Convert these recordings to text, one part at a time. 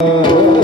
Raja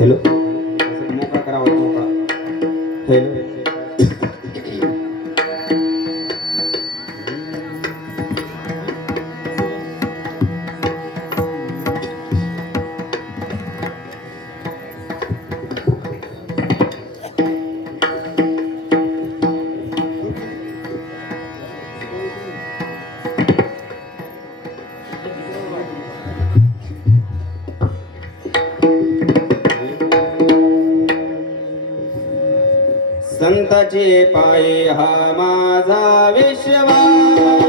hello मोकळा करावा मोकळा हॅलो संताचे पायी हा माझा विश्वास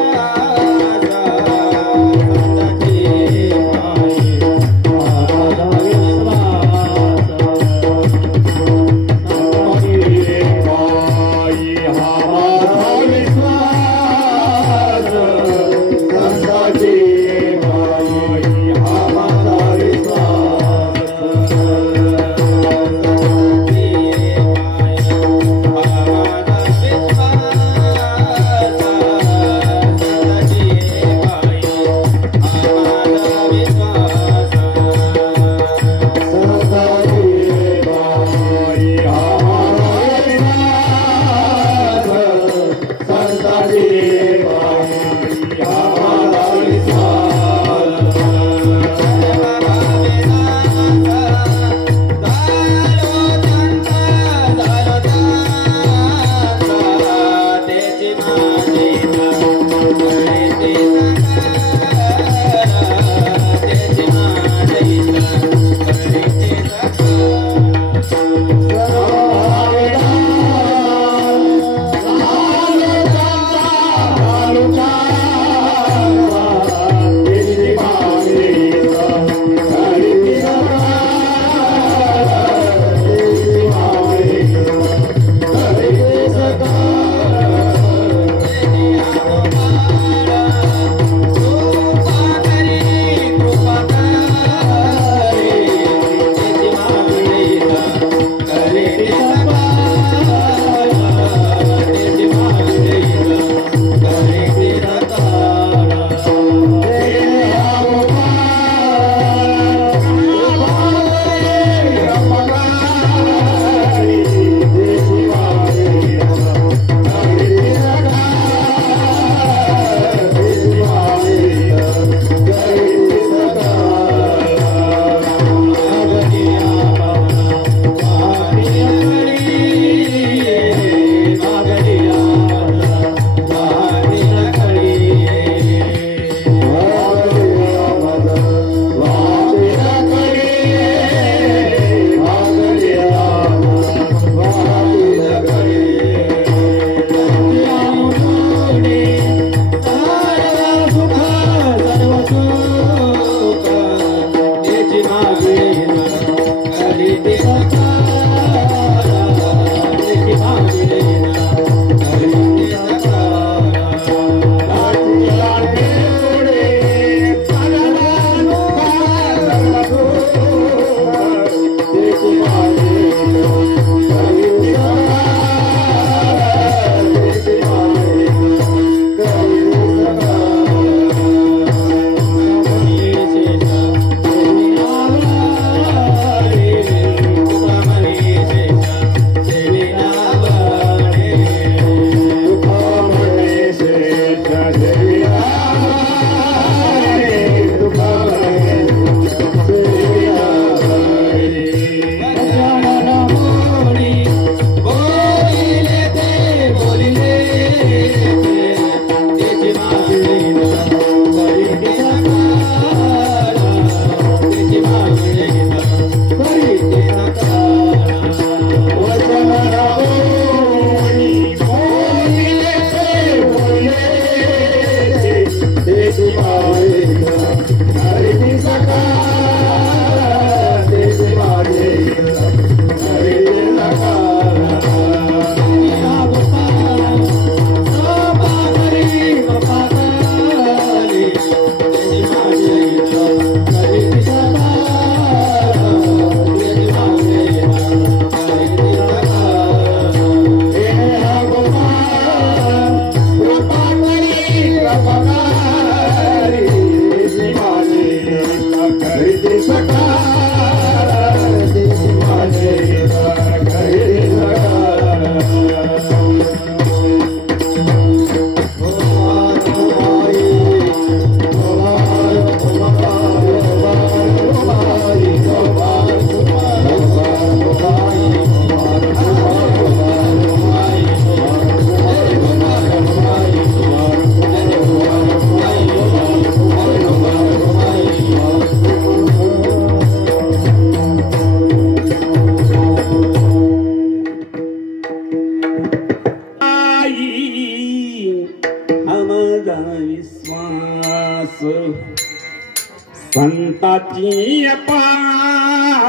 संताची पायी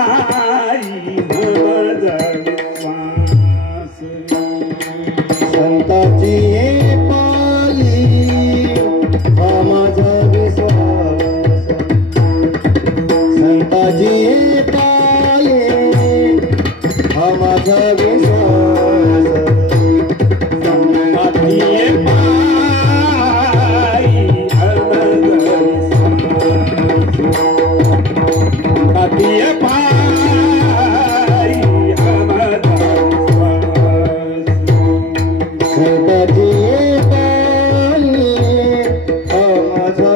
माझा विश्वास संताची पायी हा माझा विश्वास संताची पायी हा माझा विश्वास संताची पायी हा माझा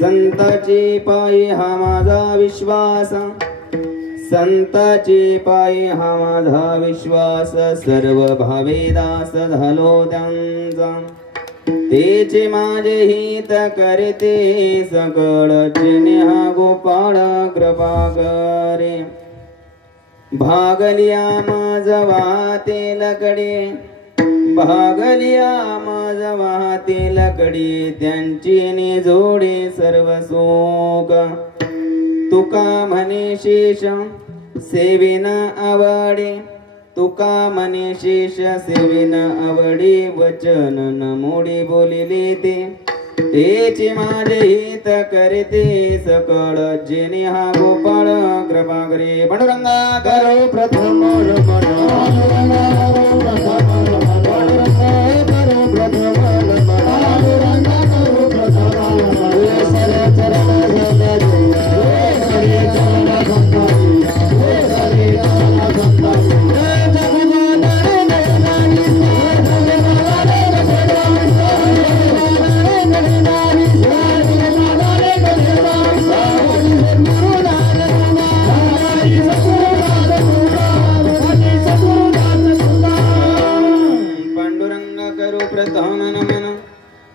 संताची पायी हा माझा विश्वास, संताची पायी हा माझा विश्वास, सर्व भावे दास झालो त्यांचा, तेचे माझे हित करते सकळ जेणे हा गोपाळ कृपा करे, भागलिया माझ वाहते लकडे, भागलिया माझ वाहते लकडी, त्यांची ने जोडे सर्व शोक, तुका म्हणे शेष सेवेन आवडे, तुका म्हणे शेष सेवेन आवडे, वचन न मोडी बोलिले ते, तेचे माझे हित करते सकळ जेणे हा गोपाळ कृपा करे, पांडुरंगा करो प्रथम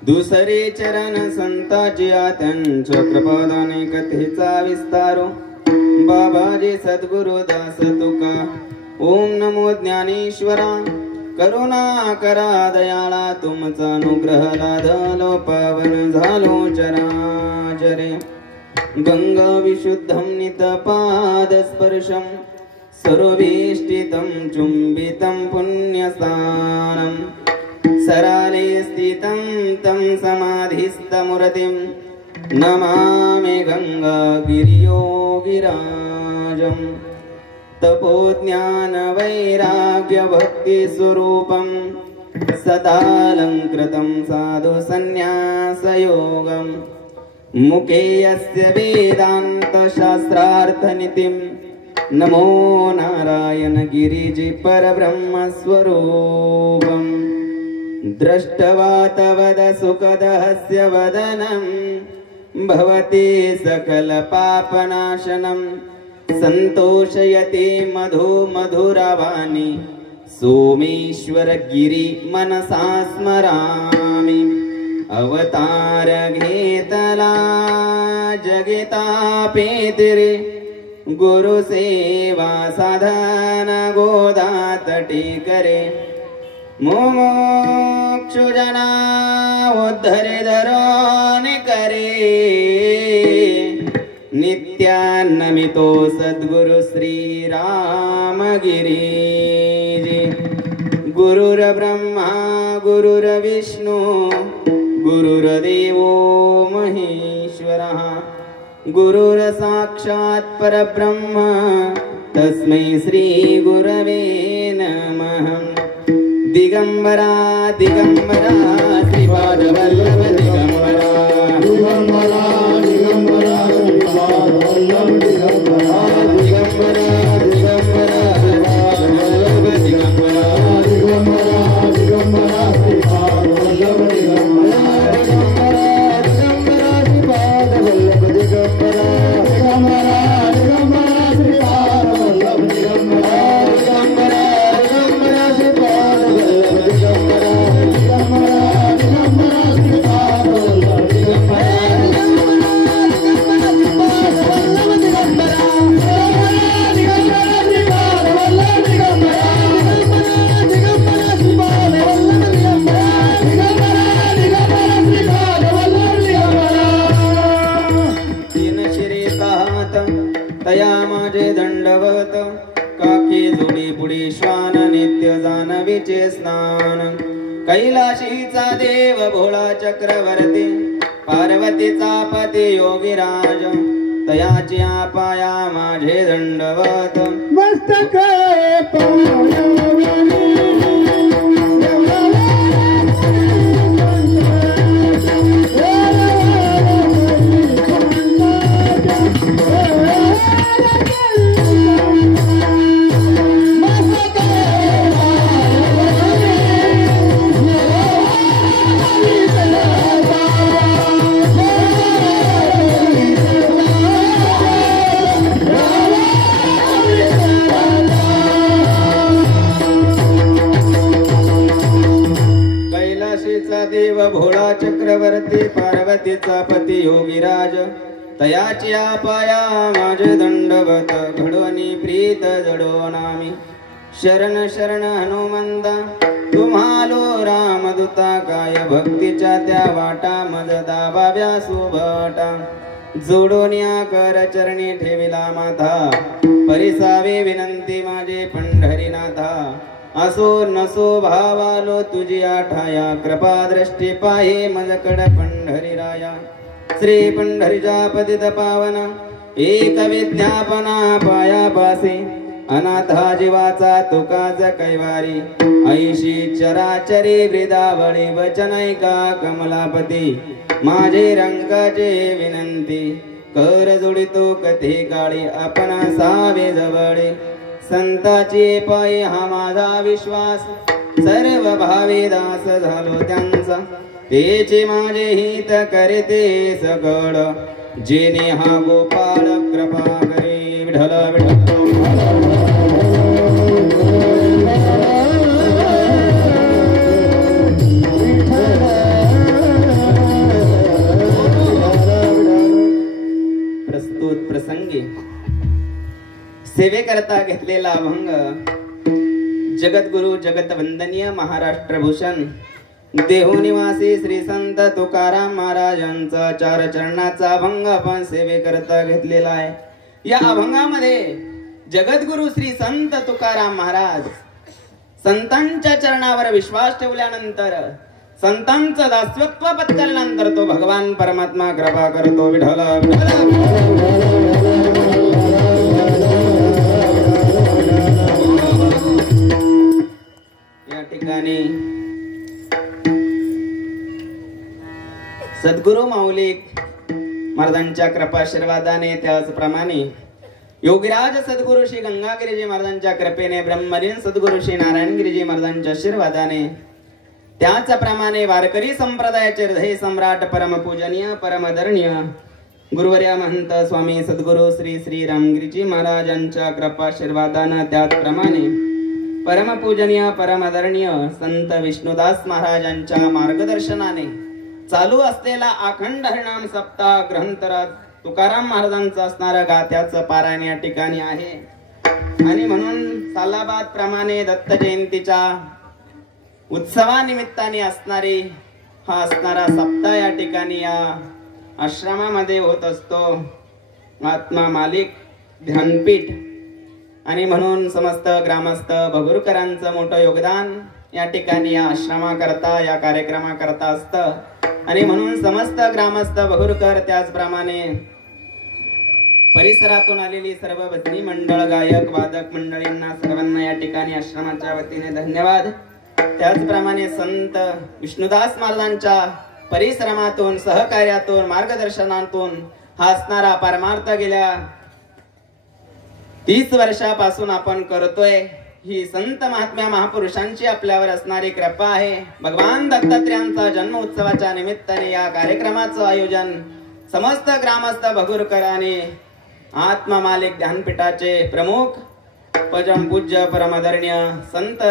दुसरे चरण संताची त्यांच्या कृपादाने कथेचा विस्तारो, बाबाजी सद्गुरु दास तुका, ओम नमो ज्ञानेश्वरा, करुणा करा दयाळा, तुमचा अनुग्रह लादलो पावन झालो चराचरे, गंगा विशुद्धम नितपाद स्पर्शम, सुरभीष्टितं चुम्बितं पुण्यस्थानं सराले स्थितं तं समाधिस्थमूर्तिं नमामि गङ्गागिरियोगिराजं तपोज्ञानवैराग्यभक्तिस्वरूपं सदालङ्कृतं साधु सन्न्यासयोगं मुखे यस्य वेदान्तशास्त्रार्थनीतिं नमो नारायण गिरिजि परब्रह्मस्वरूपम् दृष्ट्वा तवद सुखदहस्य वदनं भवति सकलपापनाशनं सन्तोषयति मधु मधुरवाणी सोमेश्वर गिरि मनसा स्मरामि अवतार घेतला जगितापेतिरे गुरु सेवा साधन गोदा तटी करे मोक्षुजना उद्धरे धरोन करे नित्यान्नमितो सद्गुरु श्री रामगिरी गुरुर्ब्रह्मा गुरुर्विष्णु गुरुर्देवो महेश्वरः गुरुर्साक्षात् परब्रह्म तस्मै श्री गुरवे नमः दिगंबरा दिगंबरा श्रीपादवल्लभ दिगंबरा दिगंबरा दिगंबरा श्रीपादवल्लभ दिगंबरा दिगंबरा दिगंबरा श्रीपादवल्लभ दिगंबरा दिगंबरा दिगंबरा श्रीपादवल्लभ दिगंबरा दिगंबरा श्रीपादवल्लभ दिगंबरा दिगंबरा दिगंबरा श्रीपादवल्लभ दिगंबरा दिगंबरा दिगंबरा श्रीपादवल्लभ दिगंबरा दिगंबरा दिगंबरा श्रीपादवल्लभ दिगंबरा तीन शिरी सात तया माझे दंडवत काकी जोडी पुढी श्वान नित्य जानवीचे स्नान कैलाशीचा देव भोळा चक्रवर्ती पार्वतीचा पती योगीराज तयाची पाया माझे दंडवत मस्तक पवनवनी कैलाशीचा देव भोळा चक्रवर्ती पार्वतीचा पती योगीराज तयाची पाया माझे दंडवत घडवणी प्रीत जडोनामी शरण शरण हनुमंता तुम्हालो रामदूता काय भक्तीच्या त्या वाटा मज दाबाव्या सुभटा जोडून या कर चरणी ठेविला माथा परिसावे विनंती माझे पंढरीनाथा असो नसो भावालो तुझी आठाया कृपा दृष्टी पाहे मजकड पंढरी राया श्री पंढरीच्या पतित पावना एक विज्ञापना पाया पासे अनाथा जीवाचा तुकाच कैवारी ऐशी चराचरी वृदावळी वचनैका कमलापती माझे रंगाचे विनंती कर जोडितो कथे काळी आपणा सावे जवळे संताची पायी हा माझा विश्वास सर्व भावी दास झालो त्यांचा तेचे माझे हित करते सकळ जेने हा गोपाळ कृपा करे विठ्ठल विठ्ठल प्रस्तुत प्रसंगी सेवेकरता घेतलेला अभंग जगद्गुरु जगतवंदनीय महाराष्ट्र भूषण देहनिवासी श्री संत तुकाराम महाराजांचा चार चरणाचा अभंग आपण सेवेकरता घेतलेला आहे। या अभंगामध्ये जगद्गुरु श्री संत तुकाराम महाराज संतांच्या चरणावर विश्वास ठेवल्यानंतर संतांचं दासत्व पत्करल्यानंतर तो भगवान परमात्मा कृपा करतो. विठ्ठल या ठिकाणी सद्गुरु माऊली महाराजांच्या कृपाशीर्वादाने त्याचप्रमाणे योगीराज सद्गुरु श्री गंगागिरीजी महाराजांच्या कृपेने ब्रह्मलीन सद्गुरु श्री नारायणगिरीजी महाराजांच्या आशीर्वादाने त्याचप्रमाणे वारकरी संप्रदायाचे हृदय सम्राट परमपूजनीय परमदरणीय गुरुवर्य महंत स्वामी सद्गुरु श्री श्री रामगिरीजी महाराजांच्या कृपाशीर्वादाने त्याचप्रमाणे परमपूजनीय परमदरणीय संत विष्णुदास महाराजांच्या मार्गदर्शनाने चालू असलेला अखंड हरिनाम सप्ताह ग्रंथराज तुकाराम महाराजांचा असणारा गाथ्याचं पारायण या ठिकाणी आहे. आणि म्हणून सालाबाद प्रमाणे दत्त जयंतीच्या उत्सवानिमित्ताने असणारी हा असणारा सप्ताह या ठिकाणी या आश्रमामध्ये होत असतो. महात्मा मालिक ध्यानपीठ आणि म्हणून समस्त ग्रामस्थ भगुरकरांचं मोठं योगदान या ठिकाणी या आश्रमाकरता या कार्यक्रमाकरता असतं. आणि म्हणून समस्त ग्रामस्थ भगुरकर त्याचप्रमाणे परिसरातून आलेली सर्व भजनी मंडळ गायक वादक मंडळींना सर्वांना या ठिकाणी आश्रमाच्या वतीने धन्यवाद. त्याचप्रमाणे संत विष्णुदास महाराजांच्या परिश्रमातून सहकार्यातून मार्गदर्शनातून हा असणारा परमार्थ गेल्या 30 वर्षापासून आपण करतोय. ही संत महात्म्या महापुरुषांची आपल्यावर असणारी कृपा आहे. भगवान दत्तात्रेयांचा जन्म उत्सवाच्या निमित्ताने या कार्यक्रमाचं आयोजन समस्त ग्रामस्थ भगुरकरांनी आत्मा मालिक ध्यानपीठाचे प्रमुख परम पूज्य परमदरणीय संत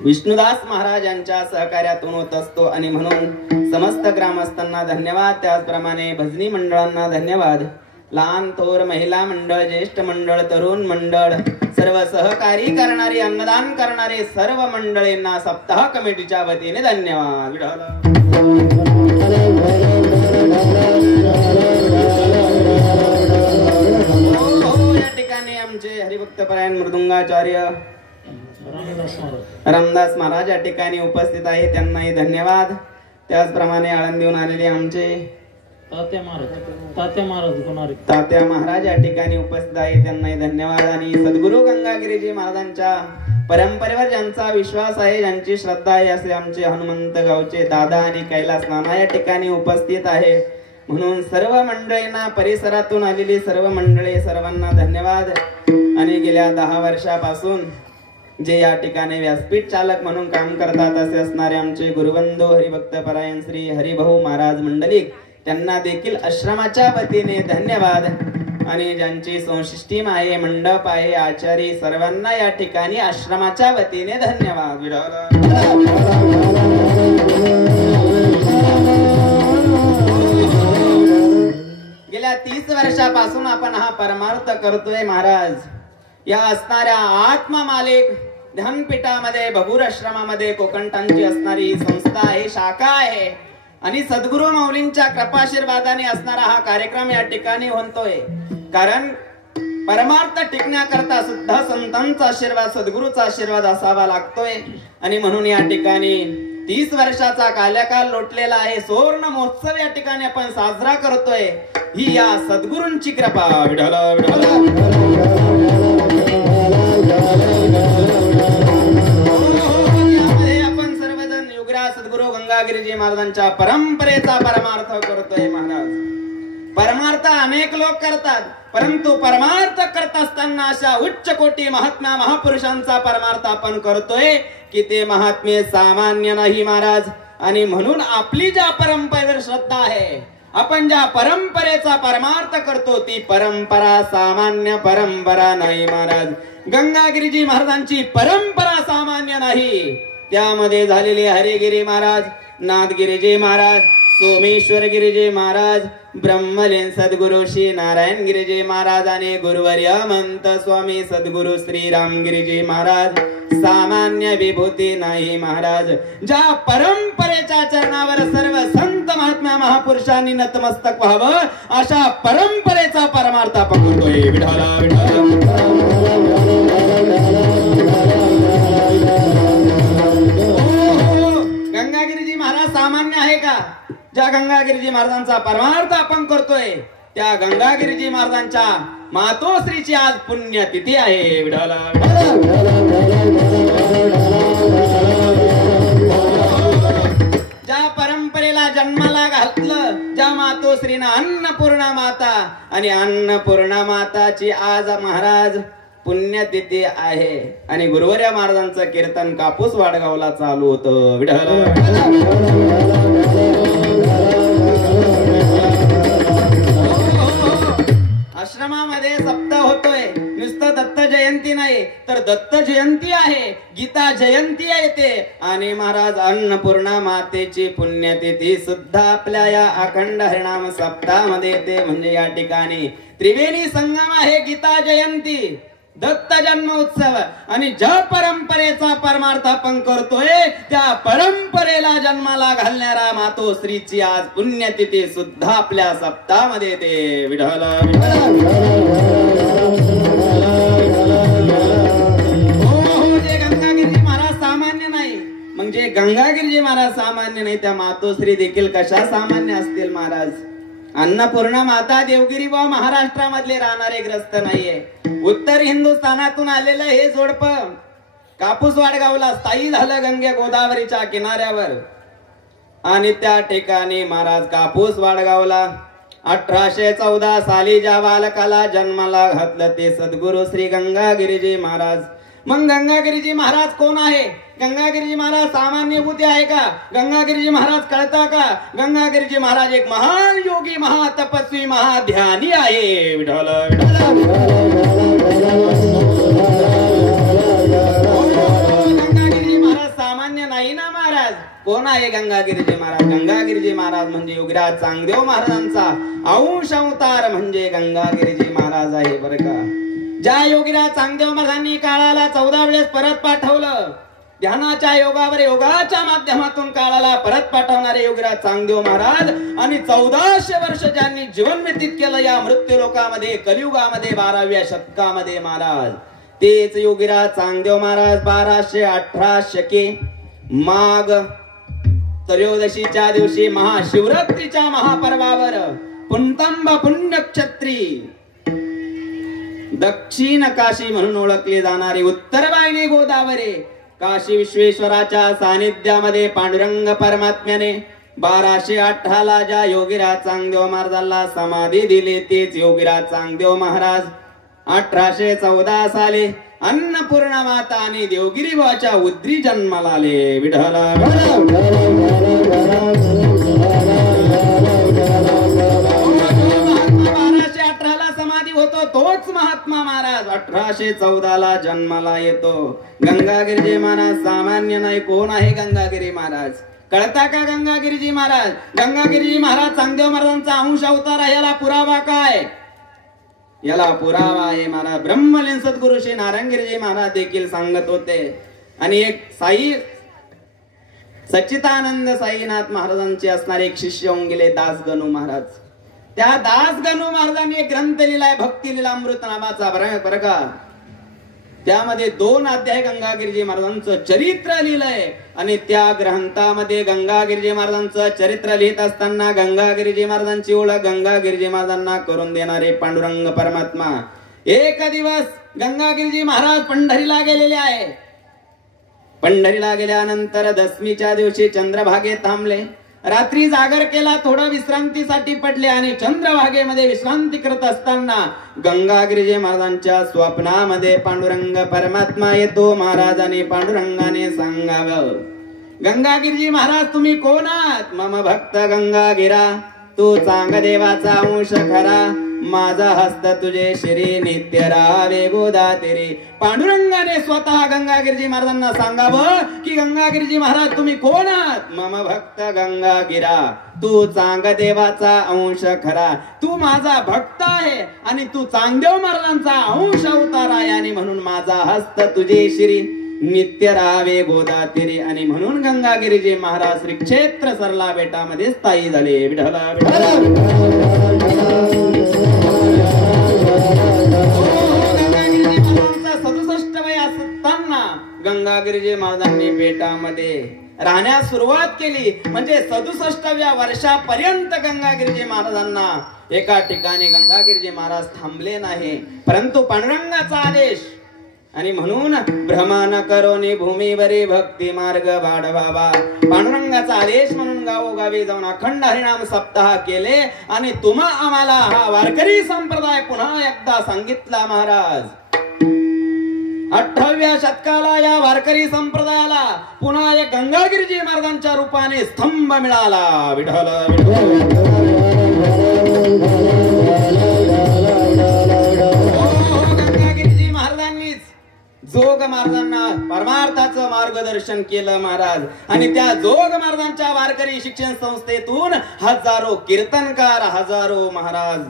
विष्णुदास महाराज यांच्या सहकार्यातून होत असतो. आणि म्हणून समस्त ग्रामस्थांना धन्यवाद. त्याचप्रमाणे भजनी मंडळांना धन्यवाद. लहान थोर महिला मंडळ ज्येष्ठ मंडळ तरुण मंडळ सर्व सहकारी करणारी अन्नदान करणारे सर्व मंडळींना सप्ताह कमिटीच्या वतीने धन्यवाद. या ठिकाणी आमचे हरिभक्त परायण मृदुंगाचार्य रामदास महाराज या ठिकाणी उपस्थित आहे, त्यांनाही धन्यवाद. त्याचप्रमाणे आळंदीहून आलेले आमचे तात्या महाराज या ठिकाणी उपस्थित आहे, त्यांनाही धन्यवाद. आणि सद्गुरु गंगागिरीजी महाराजांच्या परंपरेवर ज्यांचा विश्वास आहे ज्यांची श्रद्धा आहे असे आमचे हनुमंत गावचे दादा आणि कैलास नाना या ठिकाणी उपस्थित आहे. म्हणून सर्व मंडळींना परिसरातून आलेली सर्व मंडळी सर्वांना धन्यवाद. आणि गेल्या 10 वर्षापासून जे या ठिकाणी व्यासपीठ चालक म्हणून काम करतात असे असणारे आमचे गुरुबंधू हरिभक्त परायण श्री हरिभाऊ महाराज मंडलिक त्यांना देखील आश्रमाच्या वतीने धन्यवाद. आणि ज्यांची संशिष्टीम आहे मंडप आहे आचारी सर्वांना या ठिकाणी आश्रमाच्या वतीने धन्यवाद. गेल्या 30 वर्षापासून आपण हा परमार्थ करतोय महाराज. या असणाऱ्या आत्मा मालिक ध्यानपीठामध्ये भगूर आश्रमामध्ये कोकणटांची असणारी संस्था आहे, शाखा आहे. आणि सद्गुरु माऊलींच्या कृपाशीर्वादाने असणारा हा कार्यक्रम या ठिकाणी होतोय. कारण परमार्थ टिकण्याकरता सुद्धा संतांचा आशीर्वाद सद्गुरूचा आशीर्वाद असावा लागतोय. आणि म्हणून या ठिकाणी 30 वर्षाचा कालकाल लोटलेला आहे. सुवर्ण महोत्सव या ठिकाणी आपण साजरा करतोय. ही या सद्गुरूंची कृपा. सद्गुरु गंगागिरीजी महाराजांच्या परंपरेचा परमार्थ करतोय महाराज. परमार्थ अनेक लोक करतात, परंतु परमार्थ करत असताना अशा उच्च कोटी महात्मा महापुरुषांचा परमार्थ आपण करतोय की ते महात्मे सामान्य नाही महाराज. आणि म्हणून आपली ज्या परंपरेवर श्रद्धा आहे आपण ज्या परंपरेचा परमार्थ करतो ती परंपरा सामान्य परंपरा नाही महाराज. गंगागिरीजी महाराजांची परंपरा सामान्य नाही. त्यामध्ये झालेले हरिगिरी महाराज, नाथगिरीजी महाराज, सोमेश्वर गिरीजी महाराज, ब्रह्मलीन सद्गुरु श्री नारायण गिरीजी महाराज आणि गुरुवर्य महंत स्वामी सद्गुरु श्री रामगिरीजी महाराज सामान्य विभूती नाही महाराज. ज्या परंपरेच्या चरणावर सर्व संत महात्मा महापुरुषांनी नतमस्तक व्हावं अशा परंपरेचा परमार्थ आपण करतोय. विठाला विठाला ज्या गंगागिरीजी महाराजांचा परमार्थ आपण करतोय त्या गंगागिरीजी महाराजांच्या मातोश्रीची आज पुण्यतिथी आहे. विठ्ठल ज्या परंपरेला जन्माला घातलं, ज्या मातोश्रीनं अन्नपूर्णा माता, आणि अन्नपूर्णा माताची आज महाराज पुण्यतिथी आहे. आणि गुरुवर्या महाराजांचं कीर्तन कापूस वाडगावला चालू होतं. विठ्ठल आश्रमामध्ये सप्ताह होतोय. नुसतं दत्त जयंती नाही तर दत्त जयंती आहे, गीता जयंती येते, आणि महाराज अन्नपूर्णा मातेची पुण्यतिथी सुद्धा आपल्या या अखंड हरिनाम सप्ताहामध्ये येते. म्हणजे या ठिकाणी त्रिवेणी संगम आहे, गीता जयंती, दत्त जन्म उत्सव, आणि ज्या परंपरेचा परमार्थ आपण करतोय त्या परंपरेला जन्माला घालणारा मातोश्रीची आज पुण्यतिथी सुद्धा आपल्या सप्ताहामध्ये येते. विठ्ठल जे गंगागिरी महाराज सामान्य नाही, म्हणजे गंगागिरीजी महाराज सामान्य नाही, त्या मातोश्री देखील कशा सामान्य असतील महाराज. अन्नपूर्णा माता देवगिरी व महाराष्ट्रामधले राहणारे ग्रस्त नाहीये. उत्तर हिंदुस्थानातून आलेलं हे जोडप कापूस वाडगावला स्थायी झालं गंगे गोदावरीच्या किनाऱ्यावर. आणि त्या ठिकाणी महाराज कापूस वाडगावला 1814 साली ज्या बालकाला जन्माला घातलं ते सद्गुरु श्री गंगागिरीजी महाराज. मग गंगागिरीजी महाराज कोण आहे? गंगागिरीजी महाराज सामान्य बुद्धी आहे का? गंगागिरीजी महाराज कळता का? गंगागिरीजी महाराज एक महान योगी, महातपस्वी, महाध्यानी आहे. विठ्ठल गंगागिरीजी महाराज सामान्य नाही ना महाराज. कोण आहे गंगागिरीजी महाराज? गंगागिरीजी महाराज म्हणजे योगीराज चांगदेव महाराजांचा अंश अवतार म्हणजे गंगागिरीजी महाराज आहे बरं का. ज्या योगीराज चांगदेव महाराजांनी काळाला 14 वेळेस परत पाठवलं, ध्यानाच्या योगावर योगाच्या माध्यमातून काळाला परत पाठवणारे योगीराज चांगदेव महाराज, आणि 1400 वर्ष ज्यांनी जीवन व्यतीत केलं या मृत्यू लोकामध्ये, कलियुगामध्ये, 12व्या शतकामध्ये महाराज, तेच योगीराज चांगदेव महाराज 1218 शके माघ त्रयोदशीच्या दिवशी महाशिवरात्रीच्या महापर्वावर पुंतंब पुण्यक्षत्री दक्षिण काशी म्हणून ओळखली जाणारी उत्तरवाहिनी गोदावरी काशी विश्वेश्वराच्या सानिध्यामध्ये पांडुरंग परमात्म्याने 1218 ज्या योगीराज चांगदेव महाराजांना समाधी दिली, तेच योगीराज चांगदेव महाराज 1814 साली अन्नपूर्णा माता आणि देवगिरी बुवाच्या उद्री जन्माला आले. विठ्ठल 1218 समाधी होतो तोच महात्मा महाराज 1814 जन्माला येतो. गंगागिरीजी महाराज सामान्य नाही. कोण आहे गंगागिरी महाराज? कळता का गंगागिरीजी महाराज? गंगागिरीजी महाराज चांगदेव महाराजांचा अंश अवतार आहे. याला पुरावा काय? याला पुरावा आहे महाराज ब्रह्मलीन सद्गुरु श्री नारायणगिरीजी महाराज देखील सांगत होते. आणि एक साई सच्चिदानंद साईनाथ महाराजांचे असणारे एक शिष्य होऊन गेले दासगणू महाराज. त्या दासगणू महाराजांनी एक ग्रंथ लिहिलाय भक्ती लीलामृत नावाचा बरं का. त्यामध्ये 2 अध्याय गंगागिरीजी महाराजांचं चरित्र लिहिलंय. आणि त्या ग्रंथामध्ये गंगागिरीजी महाराजांचं चरित्र लिहित असताना गंगागिरीजी महाराजांची ओळख गंगागिरीजी महाराजांना करून देणारे पांडुरंग परमात्मा. एक दिवस गंगागिरीजी महाराज पंढरीला गेलेले आहे. पंढरीला गेल्यानंतर दशमीच्या दिवशी चंद्रभागेत थांबले. रात्री जागर केला, थोडं विश्रांतीसाठी पडले, आणि चंद्रभागेमध्ये विश्रांती करत असताना गंगागिरीजी महाराजांच्या स्वप्नामध्ये पांडुरंग परमात्मा येतो. महाराजांनी पांडुरंगाने सांगावं, गंगागिरीजी महाराज तुम्ही कोण आहात? मम भक्त गंगागिरा, तू चांग देवाचा अंश खरा, माझा हस्त तुझे श्री नित्य रावे गोदातेरी. पांडुरंगाने स्वतः गंगागिरीजी महाराजांना सांगावं की गंगागिरीजी महाराज तुम्ही कोण आहात? मम भक्त गंगागिरा, तू चांग देवाचा अंश खरा, तू माझा भक्त आहे आणि तू चांगदेव महाराजांचा अंश अवतार आहे, आणि म्हणून माझा हस्त तुझे श्री नित्य रावे गोदातेरी. आणि म्हणून गंगागिरीजी महाराज श्री क्षेत्र सरला बेटामध्ये स्थायी झाले. विठ्ठला गंगागिरीजी महाराजांनी बेटामध्ये राहण्यास सुरुवात केली. म्हणजे 67व्या वर्षापर्यंत गंगागिरीजी महाराजांना एका ठिकाणी गंगागिरीजी महाराज थांबले नाही, परंतु पांडुरंगाचा आदेश आणि म्हणून भ्रमण करोनी भूमीवरी भक्ती मार्ग वाढवावा. पांडुरंगाचा आदेश म्हणून गावोगावी जाऊन अखंड हरिनाम सप्ताह केले आणि तुम्हा आम्हाला हा वारकरी संप्रदाय पुन्हा एकदा सांगितला महाराज. 18व्या शतकाला या वारकरी संप्रदायाला पुन्हा एक गंगागिरीजी महाराजांच्या रूपाने स्तंभ मिळाला. विठ्ठल गंगागिरीजी महाराजांनीच जोग महाराजांना परमार्थाचं मार्गदर्शन केलं महाराज. आणि त्या जोग महाराजांच्या वारकरी शिक्षण संस्थेतून हजारो कीर्तनकार, हजारो महाराज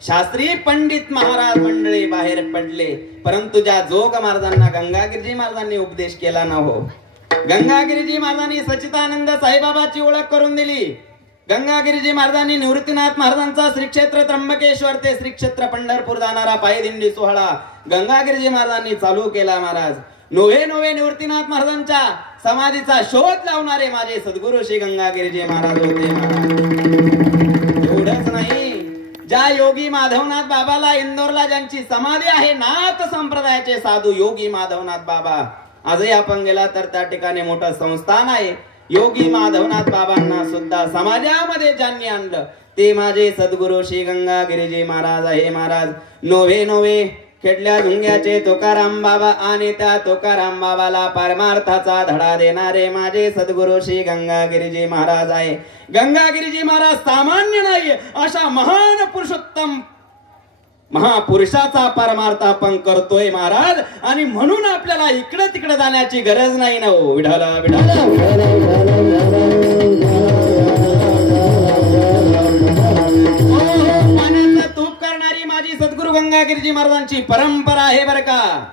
शास्त्री पंडित महाराज मंडळी बाहेर पडले. परंतु ज्या जोग महाराजांना गंगागिरीजी महाराजांनी उपदेश केला न हो, गंगागिरीजी महाराजांनी सच्चिदानंद साईबाबाची ओळख करून दिली. गंगागिरीजी महाराजांनी निवृत्तीनाथ महाराजांचा श्री क्षेत्र त्र्यंबकेश्वर ते श्री क्षेत्र पंढरपूर जाणारा पायदिंडी सोहळा गंगागिरीजी महाराजांनी चालू केला महाराज. नोव्हे निवृत्तीनाथ महाराजांच्या समाधीचा शोध लावणारे माझे सद्गुरू श्री गंगागिरीजी महाराज होते महाराज. एवढंच नाही, ज्या योगी माधवनाथ बाबाला इंदोरला ज्यांची समाधी आहे, नाथ संप्रदायाचे साधू योगी माधवनाथ बाबा, आजही आपण गेला तर त्या ठिकाणी मोठं संस्थान आहे. योगी माधवनाथ बाबांना सुद्धा समाजामध्ये ज्यांनी आणलं ते माझे सद्गुरू श्री गंगागिरीजी महाराज आहे महाराज. नोव्हे खेडल्या धुंग्याचे तुकाराम बाबा आणि त्या तुकाराम बाबाला परमार्थाचा धडा देणारे माझे सद्गुरू श्री गंगागिरीजी महाराज आहे. गंगागिरीजी महाराज सामान्य नाही, अशा महान पुरुषोत्तम महापुरुषाचा परमार्थ आपण करतोय महाराज. आणि म्हणून आपल्याला इकडे तिकडे जाण्याची गरज नाही ना हो. विठ्ठल पाण्याचं तूप करणारी माझी सद्गुरू गंगागिरीजी महाराजांची परंपरा आहे बर का.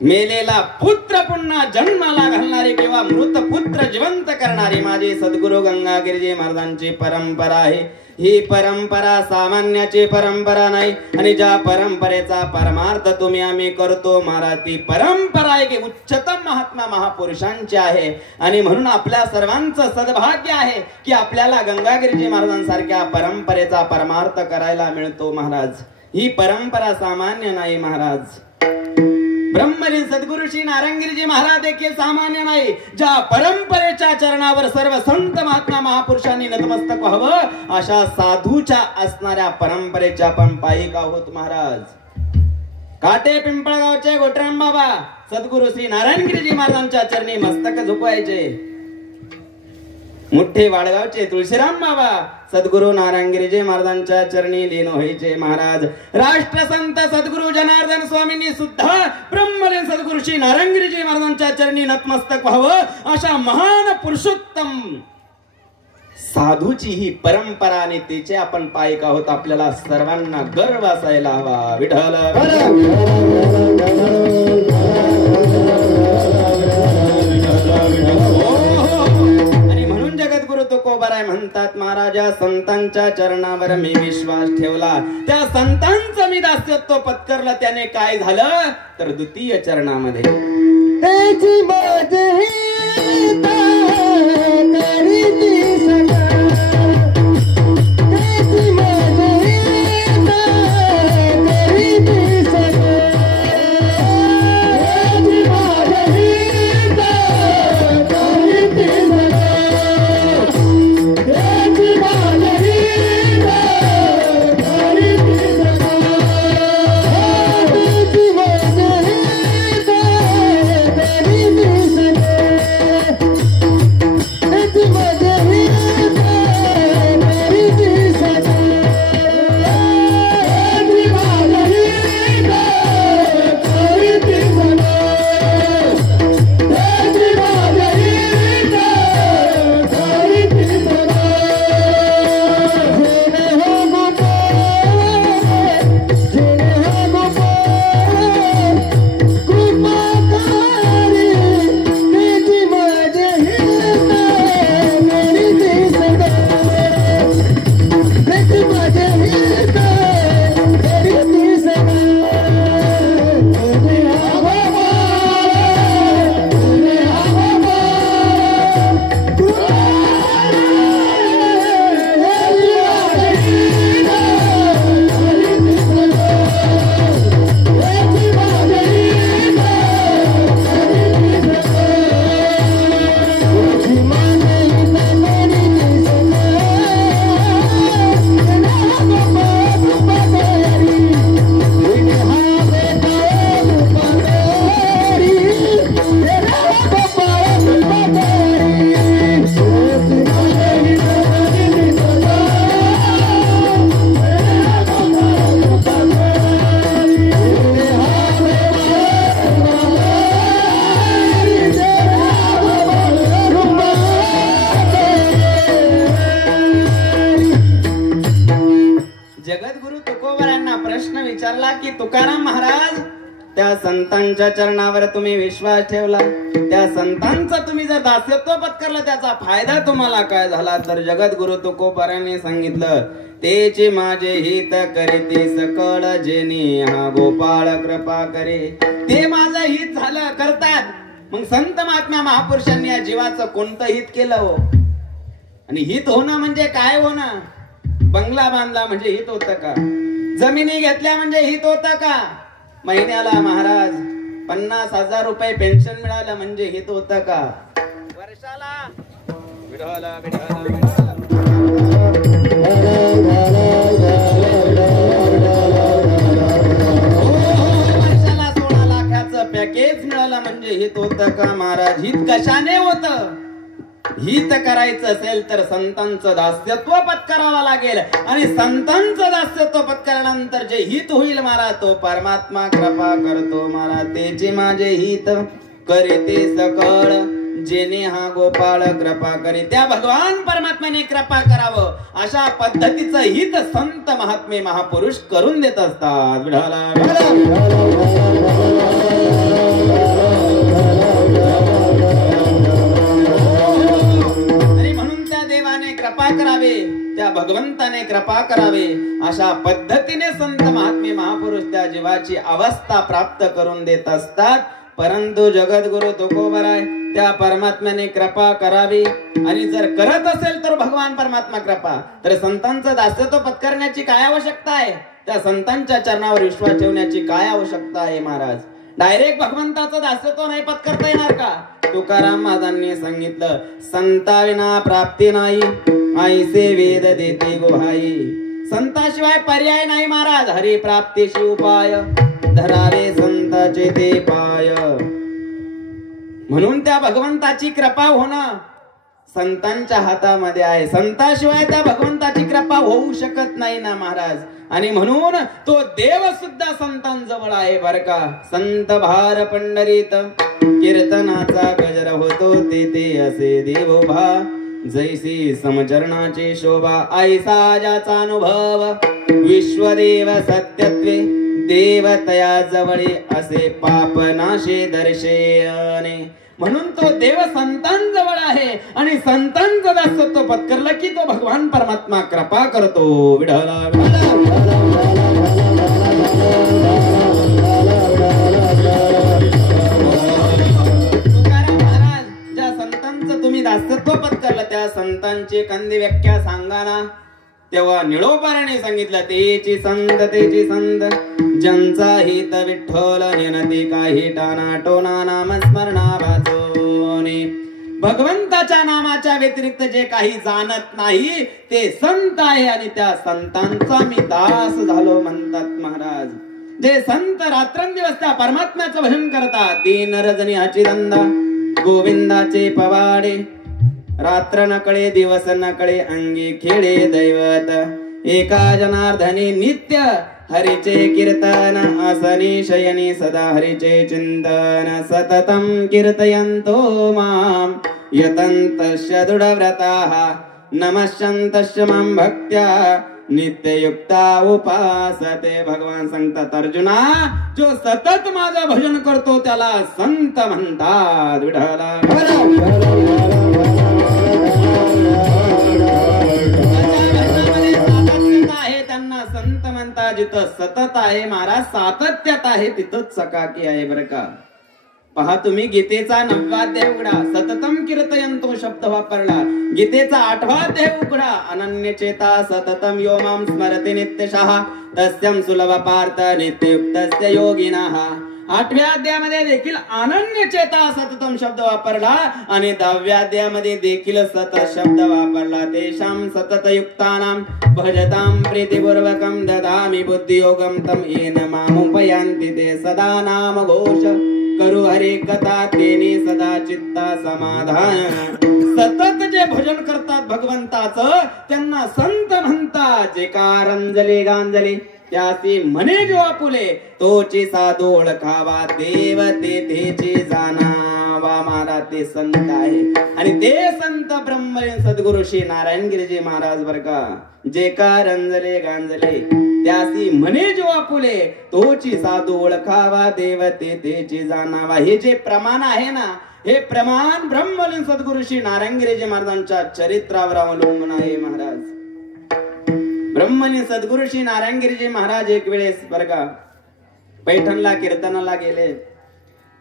मेलेला पुत्र पुन्हा जन्माला घालणारे किंवा मृत पुत्र जिवंत करणारे माझे सद्गुरू गंगागिरीजी महाराजांची परंपरा आहे. ही परंपरा सामान्याची परंपरा नाही. आणि ज्या परंपरेचा परमार्थ तुम्ही आम्ही करतो महाराज, ती परंपरा एक उच्चतम महात्मा महापुरुषांची आहे. आणि म्हणून आपल्या सर्वांचं सद्भाग्य आहे की आपल्याला गंगागिरीजी महाराजांसारख्या परंपरेचा परमार्थ करायला मिळतो महाराज. ही परंपरा सामान्य नाही महाराज. ब्रह्मलीन सद्गुरू श्री नारायणगिरीजी महाराज देखील सामान्य नाही. ज्या परंपरेच्या चरणावर सर्व संत महात्मा महापुरुषांनी नतमस्तक व्हावं अशा साधूच्या असणाऱ्या परंपरेच्या आपण पायिक आहोत महाराज. काटे पिंपळगावचे गोटराम बाबा सद्गुरू श्री नारायणगिरीजी महाराजांच्या चरणी मस्तक झुकवायचे. मुठ्ठे वाडगावचे तुळशीराम बाबा सद्गुरू नारायणगिरीजी महाराजांच्या चरणी लीन व्हायचे महाराज. राष्ट्रसंत सद्गुरू जनार्दन स्वामींनी सुद्धा ब्रह्मलीन सद्गुरू श्री नारायणगिरीजी महाराजांच्या चरणी नतमस्तक व्हावं अशा महान पुरुषोत्तम साधूची ही परंपरा आणि तिचे आपण पायिक आहोत. आपल्याला सर्वांना गर्व असायला हवा. विठ्ठल तुकोबाराय म्हणतात, महाराजा संतांच्या चरणावर मी विश्वास ठेवला, त्या संतांचं मी दास्यत्व पत्करलं. त्याने काय झालं तर द्वितीय चरणामध्ये Mother संतांच्या चरणावर तुम्ही विश्वास ठेवला, त्या संतांचं तुम्ही जर दास्यत्व पत्करलं, त्याचा फायदा तुम्हाला काय झाला तर जगद्गुरु तुकोबाराने सांगितलं, तेचे माझे हित करीते सकळ जेनी हा गोपाळ कृपा करे. ते माझं हित झालं करतात. मग संत महात्मा महापुरुषांनी या जीवाचं कोणतं हित केलं हो? आणि हित होणं म्हणजे काय होणं? बंगला बांधला म्हणजे हित होतं का? जमिनी घेतल्या म्हणजे हित होतं का? महिन्याला महाराज 50,000 रुपये पेन्शन मिळालं म्हणजे हित होतं का? वर्षाला विढाला विढाला विढाला वर्षाला 16 लाखाचं पॅकेज मिळालं म्हणजे हित होतं का महाराज? हित कशाने होतं? हित करायचं असेल तर संतांचं दास्यत्व पत्करावं लागेल, आणि संतांचं दास्यत्व पत्करल्यानंतर जे हित होईल महाराज तो परमात्मा कृपा करतो महाराज. तेचे माझे हित करीते सकळ जेने हा गोपाळ कृपा करे. त्या भगवान परमात्म्याने कृपा करावं अशा पद्धतीचं हित संत महात्मे महापुरुष करून देत असतात. विढाला कृपा करावे, त्या भगवंताने कृपा करावे अशा पद्धतीने संत महात्मे महापुरुष त्या जीवाची अवस्था प्राप्त करून देत असतात. परंतु जगद्गुरु तुकोबाराय त्या परमात्म्याने कृपा करावी, आणि जर करत असेल तर भगवान परमात्मा कृपा, तर संतांचं दास्यत्व पत्करण्याची काय आवश्यकता आहे? त्या संतांच्या चरणावर विश्वास ठेवण्याची काय आवश्यकता आहे महाराज? डायरेक्ट भगवंताचं दास्यत्व नाही पत्करता येणार का? तुकाराम महाराजांनी सांगितलं, संताविना प्राप्ती नाही, आईसे वेद देते गोहाई. संताशिवाय पर्याय नाही महाराज, हरी प्राप्तीशी उपाय, धरावे संताचे ते पाय. म्हणून त्या भगवंताची कृपा होणं संतांच्या हातामध्ये आहे. संताशिवाय त्या भगवंताची कृपा होऊ शकत नाही ना महाराज. आणि म्हणून तो देव सुद्धा संतांजवळ आहे बर का. संत भार पंढरीत कीर्तनाचा गजर होतो, ते असे देवोभा, जैसी समचरणाची शोभा, ऐसा ज्याचा अनुभव, विश्वदेव सत्यत्वे, देवतया जवळे असे पापनाशे दर्शेने. म्हणून तो देव संतांजवळ आहे, आणि संतांचं दास्यत्व पत्करलं की तो भगवान परमात्मा कृपा करतो. विढला तुम्ही दास्यत्व पत्करलं त्या संतांची कंदी व्याख्या सांगा ना. तेव्हा निळोबाराने सांगितलं, तेची संत ज्यांचा हित विठ्ठल नेनती काही टाना टोना नाम स्मरणा वाचोने. भगवंताच्या नामाच्या व्यतिरिक्त जे काही जाणत नाही ते संत आहे, आणि त्या संतांचा मी दास झालो म्हणतात महाराज. जे संत रात्रंदिवस त्या परमात्म्याचं भजन करतात, दीन रजनी हाचिदंदा गोविंदाचे पवाडे, रात्र नकळे दिवस नकळे अंगी खेळे दैवत, एका जनार्दनी नित्य हरीचे कीर्तन, आसनी शयनी सदा हरीचे चिंतन, सततं कीर्तयन्तो मां यतन्तस्य दृढव्रताः, नमस्यन्तस्य मां भक्त्या नित्ययुक्ता उपासते. भगवान सांगतात, अर्जुना जो सतत माझं भजन करतो त्याला संत म्हणतात. विठ्ठला आहे त्यांना संत म्हणतात. जिथं सतत आहे महाराज, सातत्यात आहे, तिथंच चकाकी आहे बरं का. पहा तुम्ही गीतेचा 9वा अध्याय उघडा, सततम कीर्तयन्तो शब्द वापरला. गीतेचा 8वा अध्याय उघडा, अनन्य चेता सततम यो मां स्मरति नित्यशः तस्यं सुलभ पार्थ नित्ययुक्तस्य योगिनः. 8व्या अध्यायामध्ये देखील अनन्य चेता सततम शब्द वापरला, आणि 10व्या अध्यायामध्ये देखील सतत शब्द वापरला. तेषां सतत युक्तानां भजतां प्रीतिपूर्वकं ददामि बुद्धियोगं तं येन मामुपयान्ति ते. सदा नाम घोष करू हरे कथा तेने सदा चित्ता समाधान. सतत जे भजन करतात भगवंताचं त्यांना संत म्हणतात. जे कारंजले गांजले त्यासी म्हणे जो आपुले, तोची साधू ओळखावा देव तेथेची जाणावा. महाराज ते संत आहे. आणि ते संत ब्रह्मलीन सद्गुरु श्री नारायणगिरीजी महाराज बर का, जे का रंजले गांजले त्यासी म्हणे जो आपुले, तोची साधू ओळखावा देवते तेची जाणावा. हे जे प्रमाण आहे ना, हे प्रमाण ब्रह्मलीन सद्गुरु श्री नारायणगिरीजी महाराजांच्या चरित्रावर अवलंबून आहे. महाराज ब्रह्मलीन सद्गुरु श्री नारायणगिरीजी महाराज एक वेळेस बर का पैठणला कीर्तनाला गेले.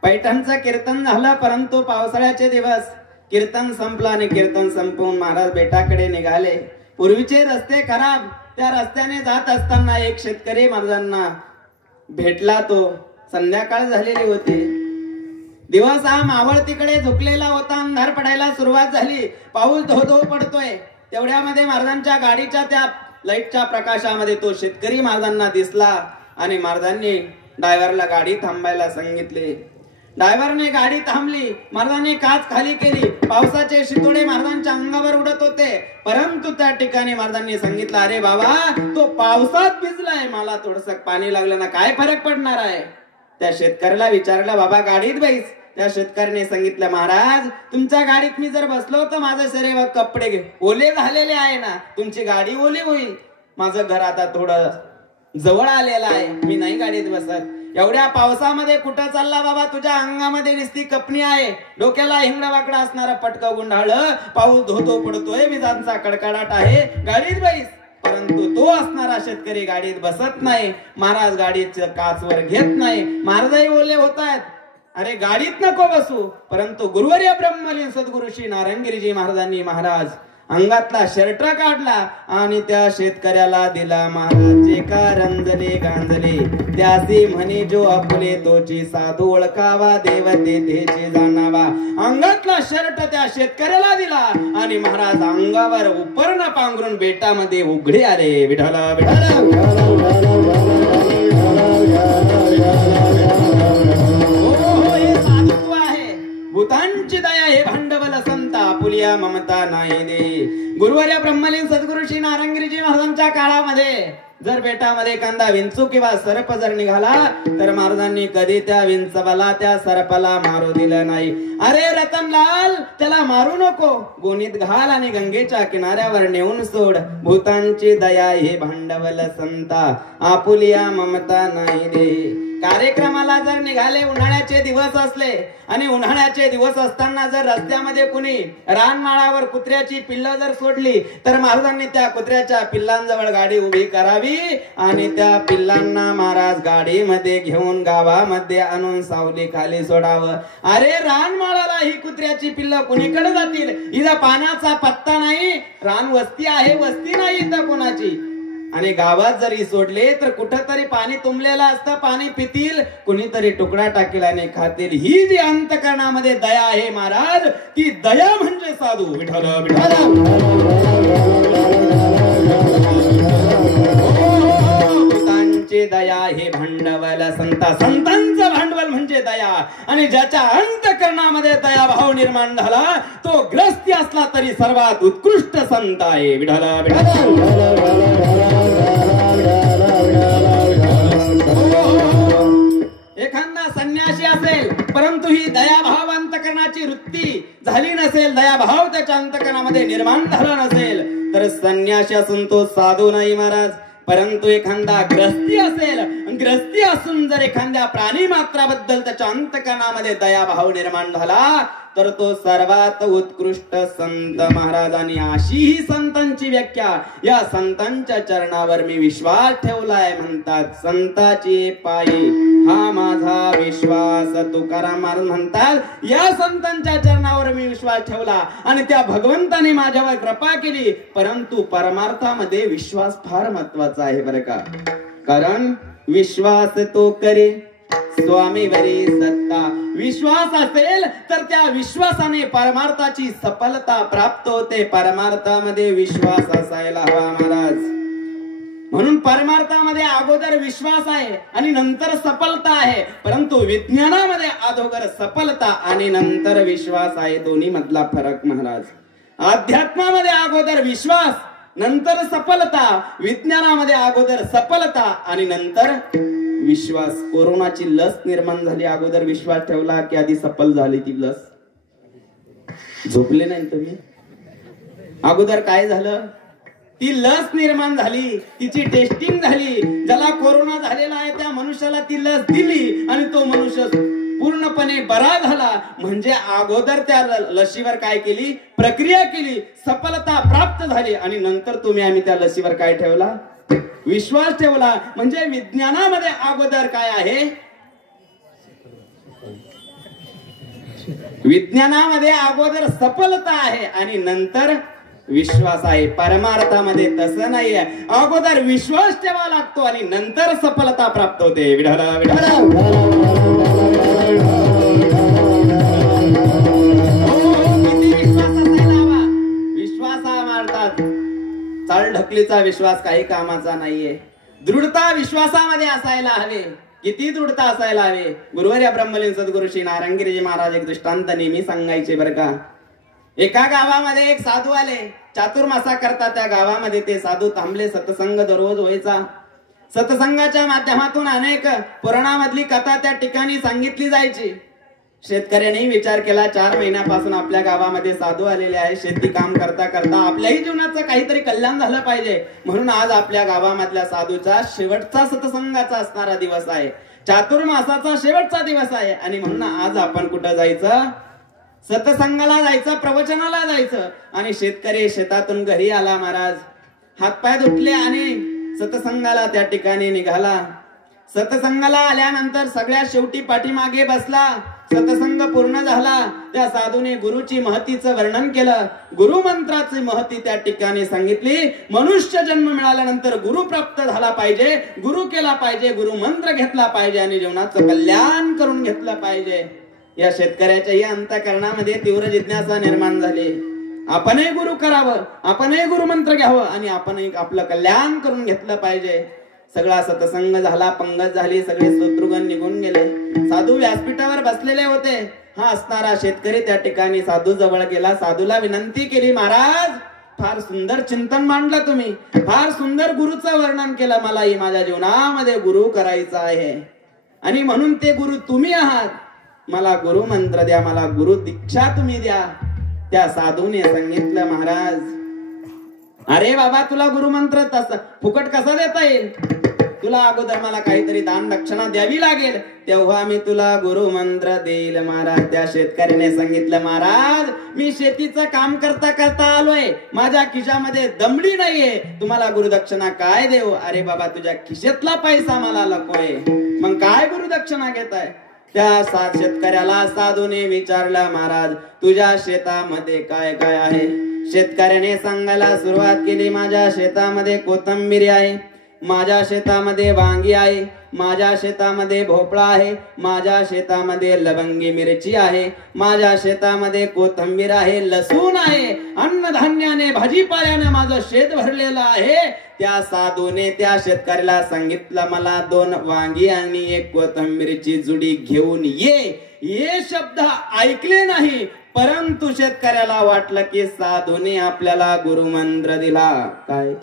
पैठणचं कीर्तन झालं, परंतु पावसाळ्याचे दिवस कीर्तन संपलं आणि कीर्तन संपवून महाराज बेटाकडे निघाले. पूर्वीचे रस्ते खराब, त्या रस्त्याने जात असताना एक शेतकरी महाराजांना भेटला. तो संध्याकाळ झालेली होती, दिवस हा मावळतीकडे झुकलेला होता, अंधार पडायला सुरुवात झाली, पाऊस धो धो पडतोय. तेवढ्यामध्ये महाराजांच्या गाडीच्या त्या लाईटच्या प्रकाशामध्ये तो शेतकरी महाराजांना दिसला आणि महाराजांनी ड्रायव्हरला गाडी थांबायला सांगितले. ड्रायव्हरने गाडी थांबली, महाराजांनी काच खाली केली. पावसाचे शितोडे महाराजांच्या अंगावर उडत होते, परंतु त्या ठिकाणी महाराजांनी सांगितलं, अरे बाबा तो पावसात भिजलाय, मला थोडस पाणी लागलं ना, काय फरक पडणार आहे. त्या शेतकऱ्याला विचारलं, बाबा गाडीत बैस. त्या शेतकऱ्याने सांगितलं, महाराज तुमच्या गाडीत मी जर बसलो तर माझं शरीर कपडे ओले झालेले आहे ना, तुमची गाडी ओली होईल. माझं घर आता थोडं जवळ आलेलं आहे, मी नाही गाडीत बसत. एवढ्या पावसामध्ये कुठं चालला बाबा, तुझ्या अंगामध्ये नुसती कपणी आहे, डोक्याला हिंगडा वाकडा असणारा पटका गुंडाळ, पाऊस धोधो पडतोय, विजांचा कडकडाट आहे, गाडीत बैस. परंतु तो असणारा शेतकरी गाडीत बसत नाही. महाराज गाडीचं काचवर घेत नाही. महाराजही ओले होत आहेत, अरे गाडीत नको बसू. परंतु गुरुवर्य ब्रह्मलीन सद्गुरु श्री नारायणगिरीजी महाराजांनी महाराज अंगातला शर्ट काढला आणि त्या शेतकऱ्याला दिला. महाराज जे का रंजले गांजले त्यासी म्हणे जो आपुले, तोची साधू ओळखावा देवते तेची जाणावा. अंगातला शर्ट त्या शेतकऱ्याला दिला आणि महाराज अंगावर उपरण पांघरून बेटामध्ये उघडे आले. विठ्ठल भूतांची दया हे भांडवल संत, आपुलिया ममता नाही दे. गुरुवर्य ब्रह्मलीन सद्गुरु श्री नारायणगिरीजी महाराजांच्या काळामध्ये जर बेटामध्ये एखादा विंचू किंवा सर्प जर निघाला तर महाराजांनी कधी त्या विंचवाला त्या सर्पाला मारू दिलं नाही. अरे रतनलाल त्याला मारू नको, गोणीत घाल आणि गंगेच्या किनाऱ्यावर नेऊन सोड. भूतांची दया हे भांडवल संता, आपुलिया ममता नाही दे. कार्यक्रमाला जर निघाले, उन्हाळ्याचे दिवस असले आणि उन्हाळ्याचे दिवस असताना जर रस्त्यामध्ये कुणी रानमाळावर कुत्र्याची पिल्लं जर सोडली तर महाराजांनी त्या कुत्र्याच्या पिल्लांजवळ गाडी उभी करावी आणि त्या पिल्लांना महाराज गाडीमध्ये घेऊन गावामध्ये आणून सावली खाली सोडावं. अरे रानमाळाला ही कुत्र्याची पिल्लं कुणीकडे जातील, इथं पाण्याचा पत्ता नाही, रान वस्ती आहे, वस्ती नाही इथं कोणाची. आणि गावात जरी सोडले तर कुठंतरी पाणी तुंबलेलं असतं, पाणी पितील, कुणीतरी तुकडा टाकेल आणि खातील. ही जी अंतकरणामध्ये दया आहे महाराज, ती दया म्हणजे साधू. विठ्ठल विठ्ठल भूतांची दया हे भांडवल संता, संतांचं भांडवल म्हणजे दया. आणि ज्याच्या अंतकरणामध्ये दया भाव निर्माण झाला तो ग्रस्ती असला तरी सर्वात उत्कृष्ट संत आहे. विठ्ठल विठ्ठल एखादा संन्यासी असेल परंतु ही दयाभाव अंतकरणाची वृत्ती झाली नसेल, दयाभाव त्याच्या अंतकरणामध्ये निर्माण झाला नसेल तर संन्यासी असून तो साधू नाही महाराज. परंतु एखादा ग्रस्ती असेल, ग्रस्ती असून जर एखाद्या प्राणी मात्राबद्दल त्याच्या अंतकरणामध्ये दयाभाव निर्माण झाला तर तो सर्वात उत्कृष्ट संत महाराजांनी. अशी ही संतांची व्याख्या. या संतांच्या चरणावर मी विश्वास ठेवलाय म्हणतात. संताची पायी हा माझा विश्वास, तुकाराम महाराज म्हणतात. या संतांच्या चरणावर मी विश्वास ठेवला आणि त्या भगवंताने माझ्यावर कृपा केली. परंतु परमार्थामध्ये विश्वास फार महत्वाचा आहे बरं का. कारण विश्वास तो करे स्वामीवरी सत्ता. विश्वास असेल तर त्या विश्वासाने परमार्थाची सफलता प्राप्त होते. परमार्थामध्ये विश्वास असायला हवा महाराज. म्हणून परमार्थामध्ये अगोदर विश्वास आहे आणि नंतर सफलता आहे. परंतु विज्ञानामध्ये अगोदर सफलता आणि नंतर विश्वास आहे. दोन्ही मधला फरक महाराज. अध्यात्मामध्ये अगोदर विश्वास नंतर सफलता, विज्ञानामध्ये अगोदर सफलता आणि नंतर विश्वास. कोरोनाची लस निर्माण झाली, अगोदर विश्वास ठेवला की आधी सफल झाली ती लस. झोपले नाही तुम्ही? अगोदर काय झालं? ती लस निर्माण झाली, तिची टेस्टिंग झाली, ज्याला कोरोना झालेला आहे त्या मनुष्याला ती लस दिली आणि तो मनुष्य पूर्णपणे बरा झाला. म्हणजे अगोदर त्या लसीवर काय केली? प्रक्रिया केली, सफलता प्राप्त झाली आणि नंतर आम्ही त्या लसीवर काय ठेवला? विश्वास ठेवला. म्हणजे विज्ञानामध्ये अगोदर काय आहे? विज्ञानामध्ये अगोदर सफलता आहे आणि नंतर विश्वास आहे. परमार्थामध्ये तसं नाहीये, अगोदर विश्वास ठेवा लागतो आणि नंतर सफलता प्राप्त होते. विढाला विढाला किती विश्वास असायला हवा? विश्वासा मारतात. चाल ढकलीचा विश्वास काही कामाचा नाहीये. दृढता विश्वासामध्ये असायला हवे. किती दृढता असायला हवे. गुरुवर्य ब्रह्मलीन सद्गुरु श्री नारायणगिरीजी महाराज एक दृष्टांत नेहमी सांगायचे बरं का. एका गावामध्ये एक साधू आले. चातुर्मासा करता त्या गावामध्ये ते साधू थांबले. सत्संग दररोज व्हायचा. सत्संगाच्या माध्यमातून अनेक पुराणामधली कथा त्या ठिकाणी सांगितली जायची. शेतकऱ्यांनी विचार केला, 4 महिन्यापासून आपल्या गावामध्ये साधू आलेले आहे. शेती काम करता करता आपल्याही जीवनाचं काहीतरी कल्याण झालं पाहिजे, म्हणून आज आपल्या गावामधल्या साधूचा शेवटचा सत्संगाचा असणारा दिवस आहे. चातुर्मासाचा शेवटचा दिवस आहे आणि म्हणून आज आपण कुठं जायचं? सत्संगाला जायचं, प्रवचनाला जायचं. आणि शेतकरी शेतातून घरी आला. महाराज हातपाय धुतले आणि सत्संगाला त्या ठिकाणी निघाला. सत्संगाला आल्यानंतर सगळ्या शेवटी पाठीमागे बसला. सत्संग पूर्ण झाला. त्या साधूने गुरुची महतीचं वर्णन केलं. गुरुमंत्राची महती त्या ठिकाणी सांगितली. मनुष्य जन्म मिळाल्यानंतर गुरु प्राप्त झाला पाहिजे, गुरु केला पाहिजे, गुरु मंत्र घेतला पाहिजे आणि जीवनाचं कल्याण करून घेतलं पाहिजे. या शेतकऱ्याच्याही अंतःकरणामध्ये तीव्र जिज्ञासा निर्माण झाली. आपणही गुरु करावं, आपणही गुरुमंत्र घ्यावं आणि आपणही आपलं कल्याण करून घेतलं पाहिजे. सगळा सत्संग झाला, पंगत झाली, सगळे शत्रुघ्न निघून गेले. साधू व्यासपीठावर बसलेले होते. हा असणारा शेतकरी त्या ठिकाणी साधू जवळ गेला. साधूला विनंती केली, महाराज फार सुंदर चिंतन मांडलं तुम्ही, फार सुंदर गुरुचं वर्णन केलं. मलाही माझ्या जीवनामध्ये गुरु करायचा आहे आणि म्हणून ते गुरु तुम्ही आहात. मला गुरु मंत्र द्या, मला गुरु दीक्षा तुम्ही द्या. त्या साधूने सांगितलं, महाराज अरे बाबा तुला गुरुमंत्र तसं फुकट कसा देता येईल? तुला अगोदर मला काहीतरी दान दक्षिणा द्यावी लागेल, तेव्हा मी तुला गुरुमंत्र देईल. महाराज त्या शेतकऱ्याने सांगितलं, महाराज मी शेतीचं काम करता करता आलोय, माझ्या खिशामध्ये दमडी नाहीये, तुम्हाला गुरुदक्षिणा काय देऊ? अरे बाबा तुझ्या खिशातला पैसा मला नकोय, मग काय गुरुदक्षिणा घेताय? त्या शेतकऱ्याला साधूने विचारलं, महाराज तुझ्या शेतामध्ये काय काय आहे? शेतकऱ्याने सांगायला सुरुवात केली, माझ्या शेतामध्ये कोथिंबीर आहे, माझ्या शेतामध्ये वांगी आहे, माझ्या शेतामध्ये भोपळा आहे, माझ्या शेतामध्ये लवंगी मिरची आहे, माझ्या शेतामध्ये कोथिंबीर आहे, लसूण आहे, अन्नधान्याने भाजीपाल्याने माझं शेत भरलेलं आहे. त्या साधूने त्या शेतकऱ्याला सांगितलं, मला 2 वांगी आणि 1 कोथिंबीरची जुडी घेऊन ये. हे शब्द ऐकले नाही, परंतु शेतकऱ्याला वाटलं की साधूने आपल्याला गुरुमंत्र दिला. काय?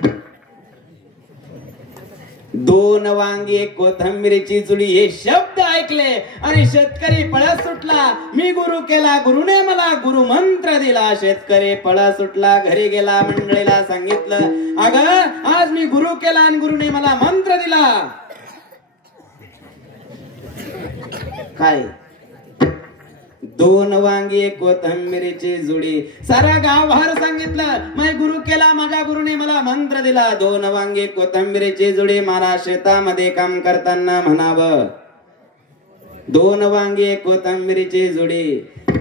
2 वांगी 1 कोथिंबीरची जुडी हे शब्द ऐकले आणि शेतकरी पळत सुटला. मी गुरु केला, गुरुने मला गुरुमंत्र दिला. शेतकरी पळत सुटला, घरी गेला, मंडळीला सांगितलं, अगं आज मी गुरु केला आणि गुरुने मला मंत्र दिला. काय? 2 वांगी 1 कोथिंबीरची जुडी. सारा गाव बाहेर सांगितलं, मी गुरु केला, माझ्या गुरुने मला मंत्र दिला. 2 वांगी कोथिंबीरची जुडी. मला शेतामध्ये काम करताना म्हणावं, 2 वांगी 1 कोथिंबीरची जुडी.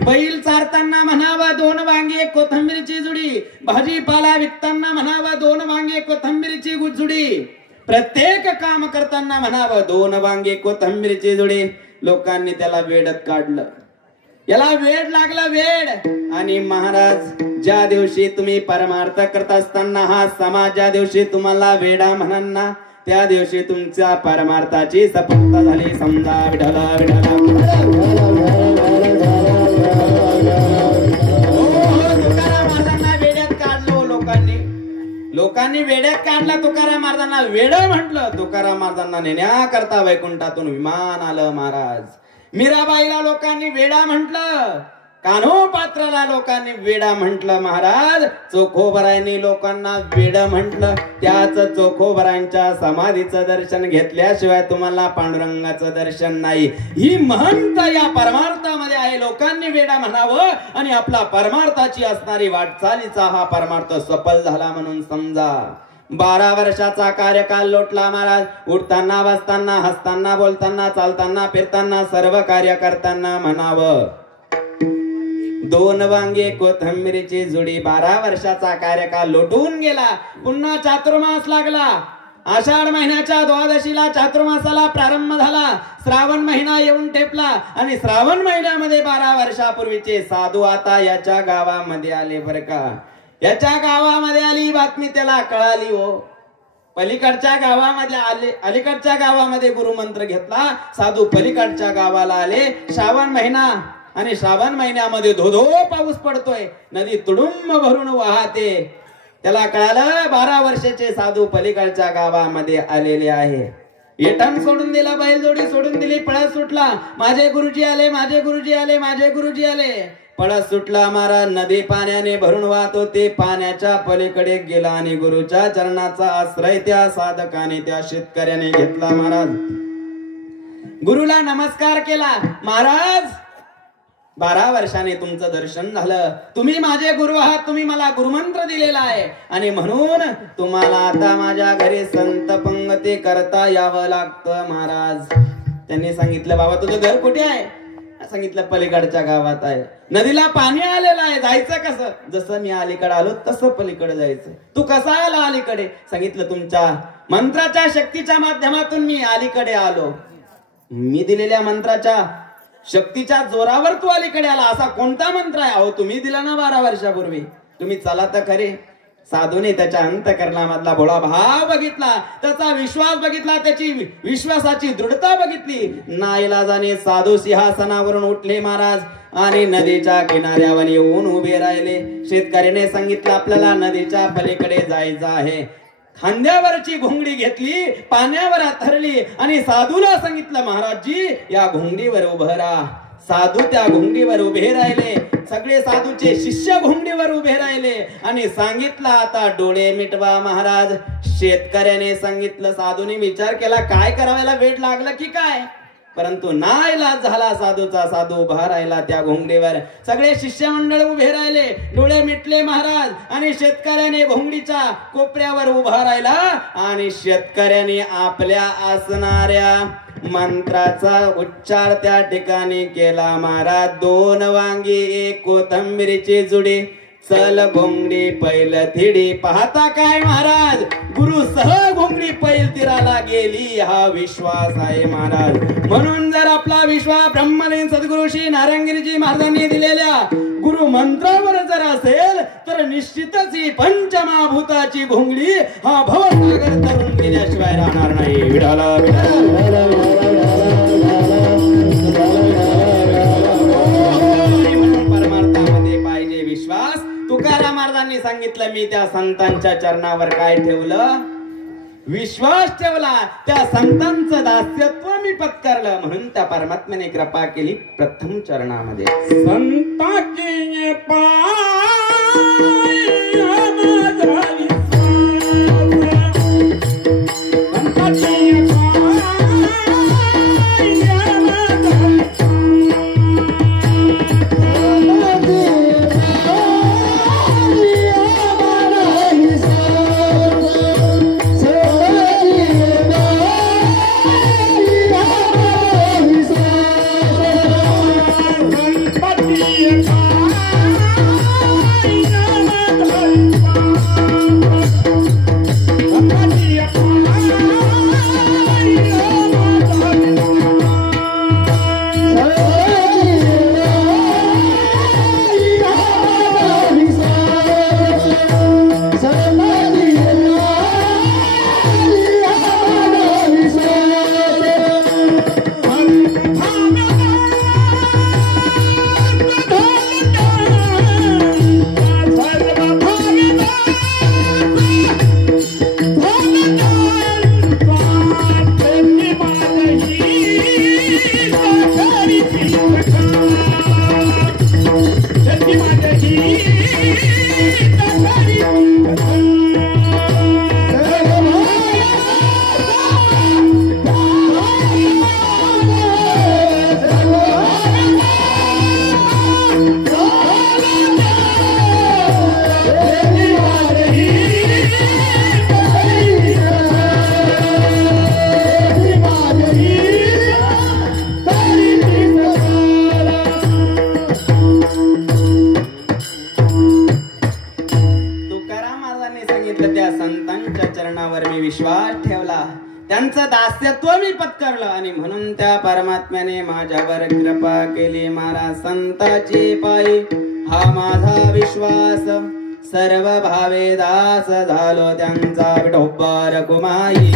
बैल चारताना म्हणावं, 2 वांगी 1 कोथिंबीरची जुडी. भाजीपाला विकताना म्हणावं, 2 वांगी 1 कोथिंबीरची जुडी. प्रत्येक काम करताना म्हणावं, 2 वांगी 1 कोथिंबीरची जुडी. लोकांनी त्याला वेडत काढलं, याला वेड लागला, वेड. आणि महाराज ज्या दिवशी तुम्ही परमार्थ करत असताना हा समाज ज्या दिवशी तुम्हाला वेडा म्हणा, त्या दिवशी तुमच्या परमार्थाची सफलता झाली. समजा विठला विठला. तुकाराम महाराजांना वेड्यात काढलो लोकांनी वेड्यात काढला. तुकाराम महाराजांना वेड म्हटलं. तुकाराम महाराजांना नेण्याकरता वैकुंठातून विमान आलं. महाराज मीराबाईला लोकांनी वेडा म्हटलं. कान्होपात्राला लोकांनी वेडा म्हटलं महाराज, चोखोबरायांनी लोकांना वेड म्हटलं. त्याच चोखोबरायांच्या समाधीचं दर्शन घेतल्याशिवाय तुम्हाला पांडुरंगाचं दर्शन नाही. ही महंत या परमार्थामध्ये आहे. लोकांनी वेडा म्हणावं आणि आपला परमार्थाची असणारी वाटचालीचा हा परमार्थ सफल झाला म्हणून समजा. 12 वर्षाचा कार्यकाल लोटला महाराज. उठताना, बसताना, हसताना, बोलताना, चालताना, फिरताना, सर्व कार्य करताना म्हणावं 2 वांगे कोथिंबीरीची जुडी. 12 वर्षाचा कार्यकाल लोटून गेला. पुन्हा चातुर्मास लागला. आषाढ महिन्याच्या द्वादशीला चातुर्मासाला प्रारंभ झाला. श्रावण महिना येऊन ठेपला आणि श्रावण महिन्यामध्ये 12 वर्षापूर्वीचे साधू आता याच्या गावामध्ये आले बर का. याच्या गावामध्ये आली बातमी त्याला कळाली हो. पलीकडच्या गावामध्ये आले. अलीकडच्या गावामध्ये गुरुमंत्र घेतला. साधू पलीकडच्या गावाला आले. श्रावण महिना आणि श्रावण महिन्यामध्ये धोधो पाऊस पडतोय. नदी तुडुंब भरून वाहते. त्याला कळालं 12 वर्षाचे साधू पलीकडच्या गावामध्ये आलेले आहे. येठण सोडून दिला, बैलजोडी सोडून दिली, पळत सुटला. माझे गुरुजी आले, माझे गुरुजी आले, माझे गुरुजी आले. पळत सुटला महाराज. नदी पाण्याने भरून वाहत होते. पाण्याच्या पलीकडे गेला आणि गुरुच्या चरणाचा आश्रय त्या साधकाने, त्या शेतकऱ्याने घेतला. महाराज गुरुला नमस्कार केला. महाराज 12 वर्षाने तुमचं दर्शन झालं. तुम्ही माझे गुरु आहात. तुम्ही मला गुरुमंत्र दिलेला आहे आणि म्हणून तुम्हाला आता माझ्या घरी संत पंगती करता यावं लागतं. महाराज त्यांनी सांगितलं बाबा तुझं घर कुठे आहे? सांगितलं पलीकडच्या गावात आहे. नदीला पाणी आलेलं आहे. जायचं कसं? जसं मी अलीकडे आलो तसं पलीकडे जायचं. तू कसा आला अलीकडे? सांगितलं तुमच्या मंत्राच्या शक्तीच्या माध्यमातून मी अलीकडे आलो. मी दिलेल्या मंत्राच्या शक्तीच्या जोरावर तू अलीकडे आला. असा कोणता मंत्र आहे? अहो तुम्ही दिला ना 12 वर्षापूर्वी. तुम्ही चला तर खरे. साधूने त्याच्या अंतकरणामधला भोळा भाव बघितला, त्याचा विश्वास बघितला, त्याची विश्वासाची दृढता बघितली. नाईलाजाने साधू सिंहासनावरून उठले महाराज आणि नदीच्या किनाऱ्यावर येऊन उभे राहिले. शेतकऱ्याने सांगितलं आपल्याला नदीच्या पलीकडे जायचं आहे. खांद्यावरची घोंगडी घेतली, पाण्यावर आथरली आणि साधूला सांगितलं महाराजजी या घोंगडीवर उभं राहा. साधू त्या घोंगडीवर उभे राहिले. सगळे साधूचे शिष्य घोंगडीवर उभे राहिले आणि सांगितलं आता डोळे मिटवा महाराज. शेतकऱ्याने सांगितलं. साधूने विचार केला काय करायला वेळ लागला की काय, परंतु नाईलाज झाला साधूचा. साधू उभा राहिला त्या घोंगडीवर. सगळे शिष्यमंडळ उभे राहिले. डोळे मिटले महाराज आणि शेतकऱ्याने घोंगडीच्या कोपऱ्यावर उभा राहिला आणि शेतकऱ्याने आपल्या असणाऱ्या मंत्राचा उच्चार त्या ठिकाणी केला. महाराज 2 वांगी 1 कोथिंबीरीची जुडी. चल घोंगडी पैल थिडी. पाहता काय महाराज गुरु सह घोंगडी पैल तीराला गेली. हा विश्वास आहे महाराज. म्हणून जर आपला विश्वास ब्रह्मलीन सद्गुरु श्री नारायणगिरीजी महाराजांनी दिलेल्या गुरु मंत्रावर जर असेल तर निश्चितच ही पंचमहाभूताची घोंगडी हा भवसागर तरुण गेल्याशिवाय राहणार नाही. विठाला परमार्थामध्ये पाहिजे विश्वास. तुकाराम महाराजांनी सांगितलं मी त्या संतांच्या चरणावर काय ठेवलं? विश्वास ठेवला. त्या संतांचं दास्यत्व मी पत्करलं म्हणून त्या परमात्म्याने कृपा केली प्रथम चरणामध्ये. संताची त्यांचं दास्यत्व मी पत्करलं आणि म्हणून त्या परमात्म्याने माझ्यावर कृपा केली महाराज. संताची पायी हा माझा विश्वास, सर्व भावे दास झालो त्यांचा विठोबा कुमाई.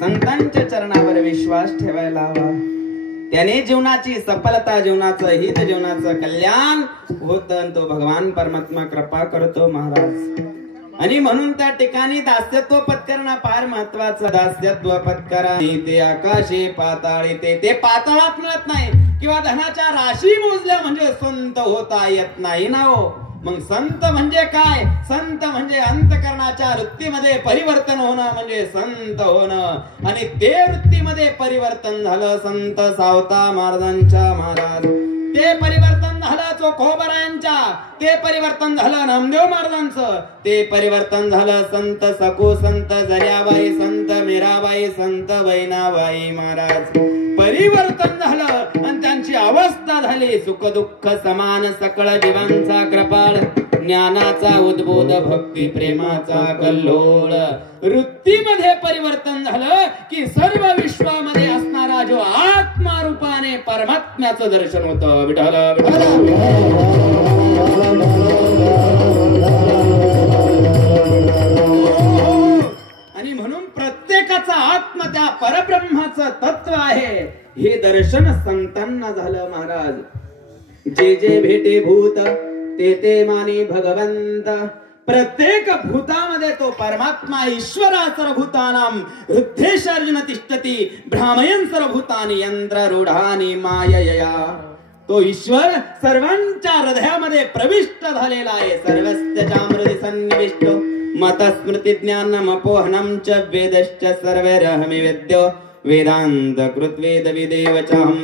संतांच्या चरणावर विश्वास ठेवायला हवा. त्याने जीवनाची सफलता, जीवनाचं हित, जीवनाचं कल्याण होत. तो भगवान परमात्मा कृपा करतो महाराज. आणि म्हणून त्या ठिकाणी दास्यत्व पत्करणं फार महत्वाचं. दास्यत्व पत्करा ते आकाशी पाताळी, ते पाताळात मिळत नाही किंवा धनाच्या राशी मोजल्या म्हणजे संत होता येत नाही ना हो. मग संत म्हणजे काय? संत म्हणजे अंतकरणाच्या वृत्तीमध्ये परिवर्तन होणं म्हणजे संत होणं. आणि ते वृत्तीमध्ये परिवर्तन झालं संत सावता महाराजांच्या महाराज. ते परिवर्तन झालं चोखोबरायांच्या, ते परिवर्तन झालं नामदेव महाराजांचं, ते परिवर्तन झालं संत सखू, संत जर्याबाई, संत मीराबाई, संत वैनाबाई महाराज. परिवर्तन झालं आणि त्यांची अवस्था झाली सुख दुःख समान, सकळ जीवांचा कृपाळ, ज्ञानाचा उद्बोध, भक्ती प्रेमाचा कल्लोळ. वृत्तीमध्ये परिवर्तन झालं की सर्व विश्वामध्ये असणारा जो आत्मा रूपाने परमात्म्याचं दर्शन होतं. विठ्ठल आणि म्हणून प्रत्येकाचा आत्मा त्या परब्रह्माचं तत्व आहे हे दर्शन संतांना झालं महाराज. जे जे भेटे भूत ते माने भगवंत. प्रत्येक भूतामध्ये तो परमात्मा ईश्वरा सर्वभूतानां हृद्देशार्जुन तिष्ठती भ्रामयन् सर्वभूतानि यंत्ररूढानि मायया. तो ईश्वर सर्वांच्या हृदयामध्ये प्रविष्ट झालेला आहे. सर्वस्य चामृति सन्निविष्ट मत स्मृती ज्ञानम अपोहनम च वेदश्च सर्वैरहमि वेद्यो वेदांत कृत्वेद विदेव चाहम.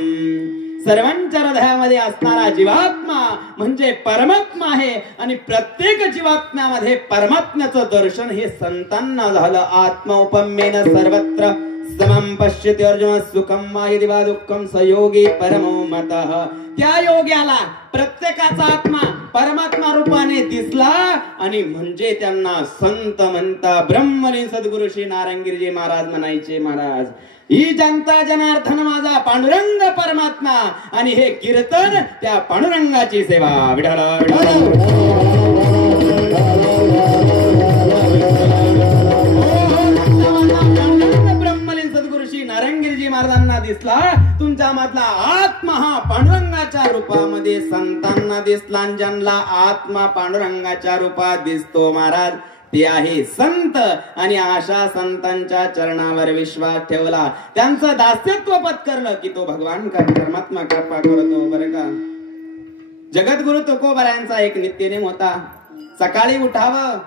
सर्वांच्या हृदयामध्ये असणारा जीवात्मा म्हणजे परमात्मा आहे आणि प्रत्येक जीवात्म्यामध्ये परमात्म्याचं दर्शन हे संतांना झालं. आत्मौपम्येन सर्वत्र समं पश्यति अर्जुन सुखं वा यदि वा दुःखं स योगी परमो मतः. त्या योग्याला प्रत्येकाचा आत्मा परमात्मा रूपाने दिसला आणि म्हणजे त्यांना संत म्हणता. ब्रह्मलीन सद्गुरु श्री नारायणगिरीजी महाराज म्हणायचे महाराज, ही जनता जनार्दन माझा पांडुरंग परमात्मा आणि हे कीर्तन त्या पांडुरंगाची सेवा. विठ्ठल ब्रह्मलीन सद्गुरु श्री नारायणगिरीजी महाराजांना दिसला तुमच्या मधला आत्मा हा पांडुरंगाच्या रूपामध्ये संतांना दिसला. ज्यांना आत्मा पांडुरंगाच्या रूपात दिसतो महाराज ते आहे संत. आणि अशा संतांच्या चरणावर विश्वास ठेवला, त्यांचं दास्यत्व पत्करलं की तो भगवान परमात्मा कृपा करतो. बरं का, जगद्गुरु तुकोबरायांचा एक नित्यनेम होता. सकाळी उठावं,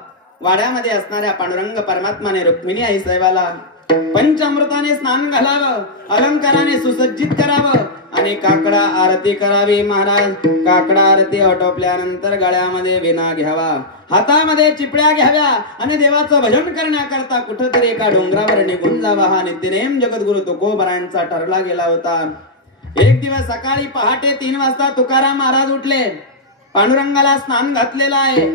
वाड्यामध्ये असणाऱ्या पांडुरंग परमात्माने रुक्मिणी आई साहेबाला पंचामृताने स्नान घालावं, अलंकाराने सुसज्जित करावं आणि काकडा आरती करावी. महाराज काकडा आरती आटोपल्यानंतर गळ्यामध्ये विना घ्यावा, हातामध्ये चिपड्या घ्याव्या आणि देवाचं भजन करण्याकरता कुठेतरी एका डोंगरावर निघून जावा. हा नित्यनेम जगद्गुरु तुकोबरायांचा ठरला गेला होता. एक दिवस सकाळी पहाटे 3 वाजता तुकाराम महाराज उठले. पांडुरंगाला स्नान घातलेलं आहे,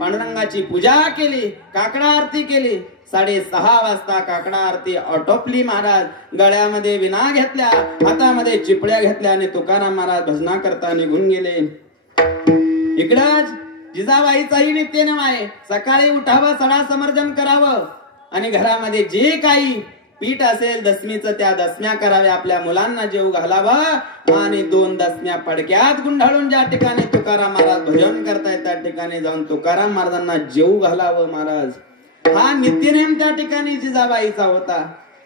पांडुरंगाची पूजा केली, काकडा आरती केली. 6:30 वाजता काकडा आरती आटोपली. महाराज गळ्यामध्ये विना घेतल्या, हातामध्ये चिपळ्या घेतल्या आणि तुकाराम महाराज भजना करता निघून गेले. इकडंच जिजाबाईचाही नित्यनेम आहे. सकाळी उठावं, सडा समर्जन करावं आणि घरामध्ये जे काही पीठ असेल दसमीचं त्या दसम्या कराव्या. आपल्या मुलांना जेव घालावं आणि 2 दसम्या पडक्यात गुंडाळून ज्या ठिकाणी तुकाराम महाराज भजन करतायत त्या ठिकाणी जाऊन तुकाराम महाराजांना जेव घालावं. महाराज हा नित्यनेम त्या ठिकाणी जिजाबाईचा होता.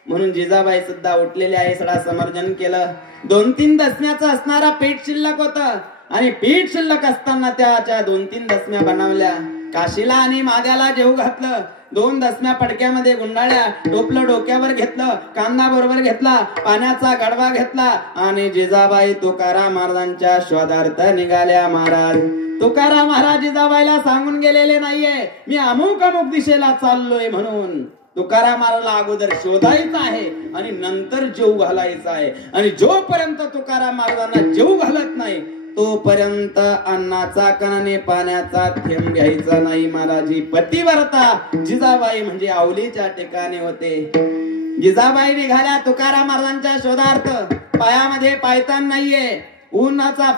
म्हणून जिजाबाई सुद्धा उठलेले आहे. सडा समर्जन केलं. 2-3 दसम्याचं असणारा पीठ शिल्लक होतं आणि पीठ शिल्लक असताना त्याच्या 2-3 दसम्या बनवल्या. काशीला आणि माद्याला जेव घातलं. 2 दसम्या पडक्यामध्ये गुंडाळ्या. टोपलं डोक्यावर घेतलं, कांदा बरोबर घेतला, पाण्याचा गडवा घेतला आणि जिजाबाई तुकाराम महाराजांच्या शोधार्थ निघाल्या. महाराज तुकाराम महाराज जिजाबाईला सांगून गेलेले नाहीये मी अमुक अमुक दिशेला चाललोय म्हणून. तुकाराम महाराजला अगोदर शोधायचं आहे आणि नंतर जेव घालायचं आहे. आणि जोपर्यंत तुकाराम महाराजांना जेव घालत नाही तोपर्यंत अन्नाचा कणाने पाण्याचा थेंब घ्यायचा नाही. महाराज ही पतिव्रता जिजाबाई म्हणजे आवलीच्या ठिकाणी होते. जिजाबाई निघाल्या तुकाराम महाराजांच्या शोधार्थ. पायामध्ये पायतान नाहीये. उन्हाचा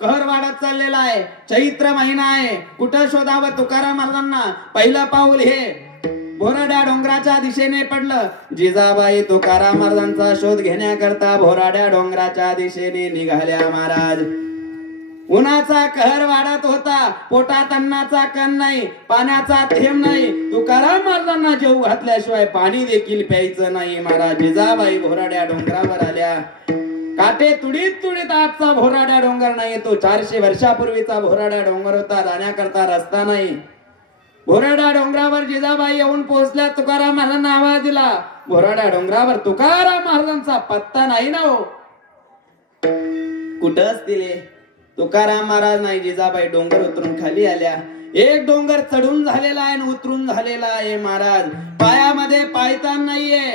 कहर वाढत चाललेला आहे. चैत्र महिना आहे. कुठं शोधावं तुकाराम महाराजांना? पहिलं पाऊल हे भोराड्या डोंगराच्या दिशेने पडलं. जिजाबाई तुकाराम महाराजांचा शोध घेण्याकरता भोराड्या डोंगराच्या दिशेने निघाल्या. महाराज उन्हाचा कहर वाढत होता. पोटात अन्नाचा कण नाही, पाण्याचा थेंब नाही. तुकाराम महाराजांना जेव घातल्याशिवाय पाणी देखील प्यायचं नाही. महाराज जिजाबाई भोराड्या डोंगरावर आल्या. काटे तुडीत तुडीत आजचा भोराड्या डोंगर नाही, तो 400 वर्षापूर्वीचा भोराड्या डोंगर होता. जाण्याकरता रस्ता नाही. भोराड्या डोंगरावर जिजाबाई येऊन पोहोचल्या. तुकाराम महाराजांना आवाज दिला. भोराड्या डोंगरावर तुकाराम महाराजांचा पत्ता नाही ना हो. कुठंच दिले तुकाराम महाराज नाही. जिजाबाई डोंगर उतरून खाली आल्या. एक डोंगर चढून झालेला आहे आणि उतरून झालेला आहे. महाराज पायामध्ये पायतान नाहीये.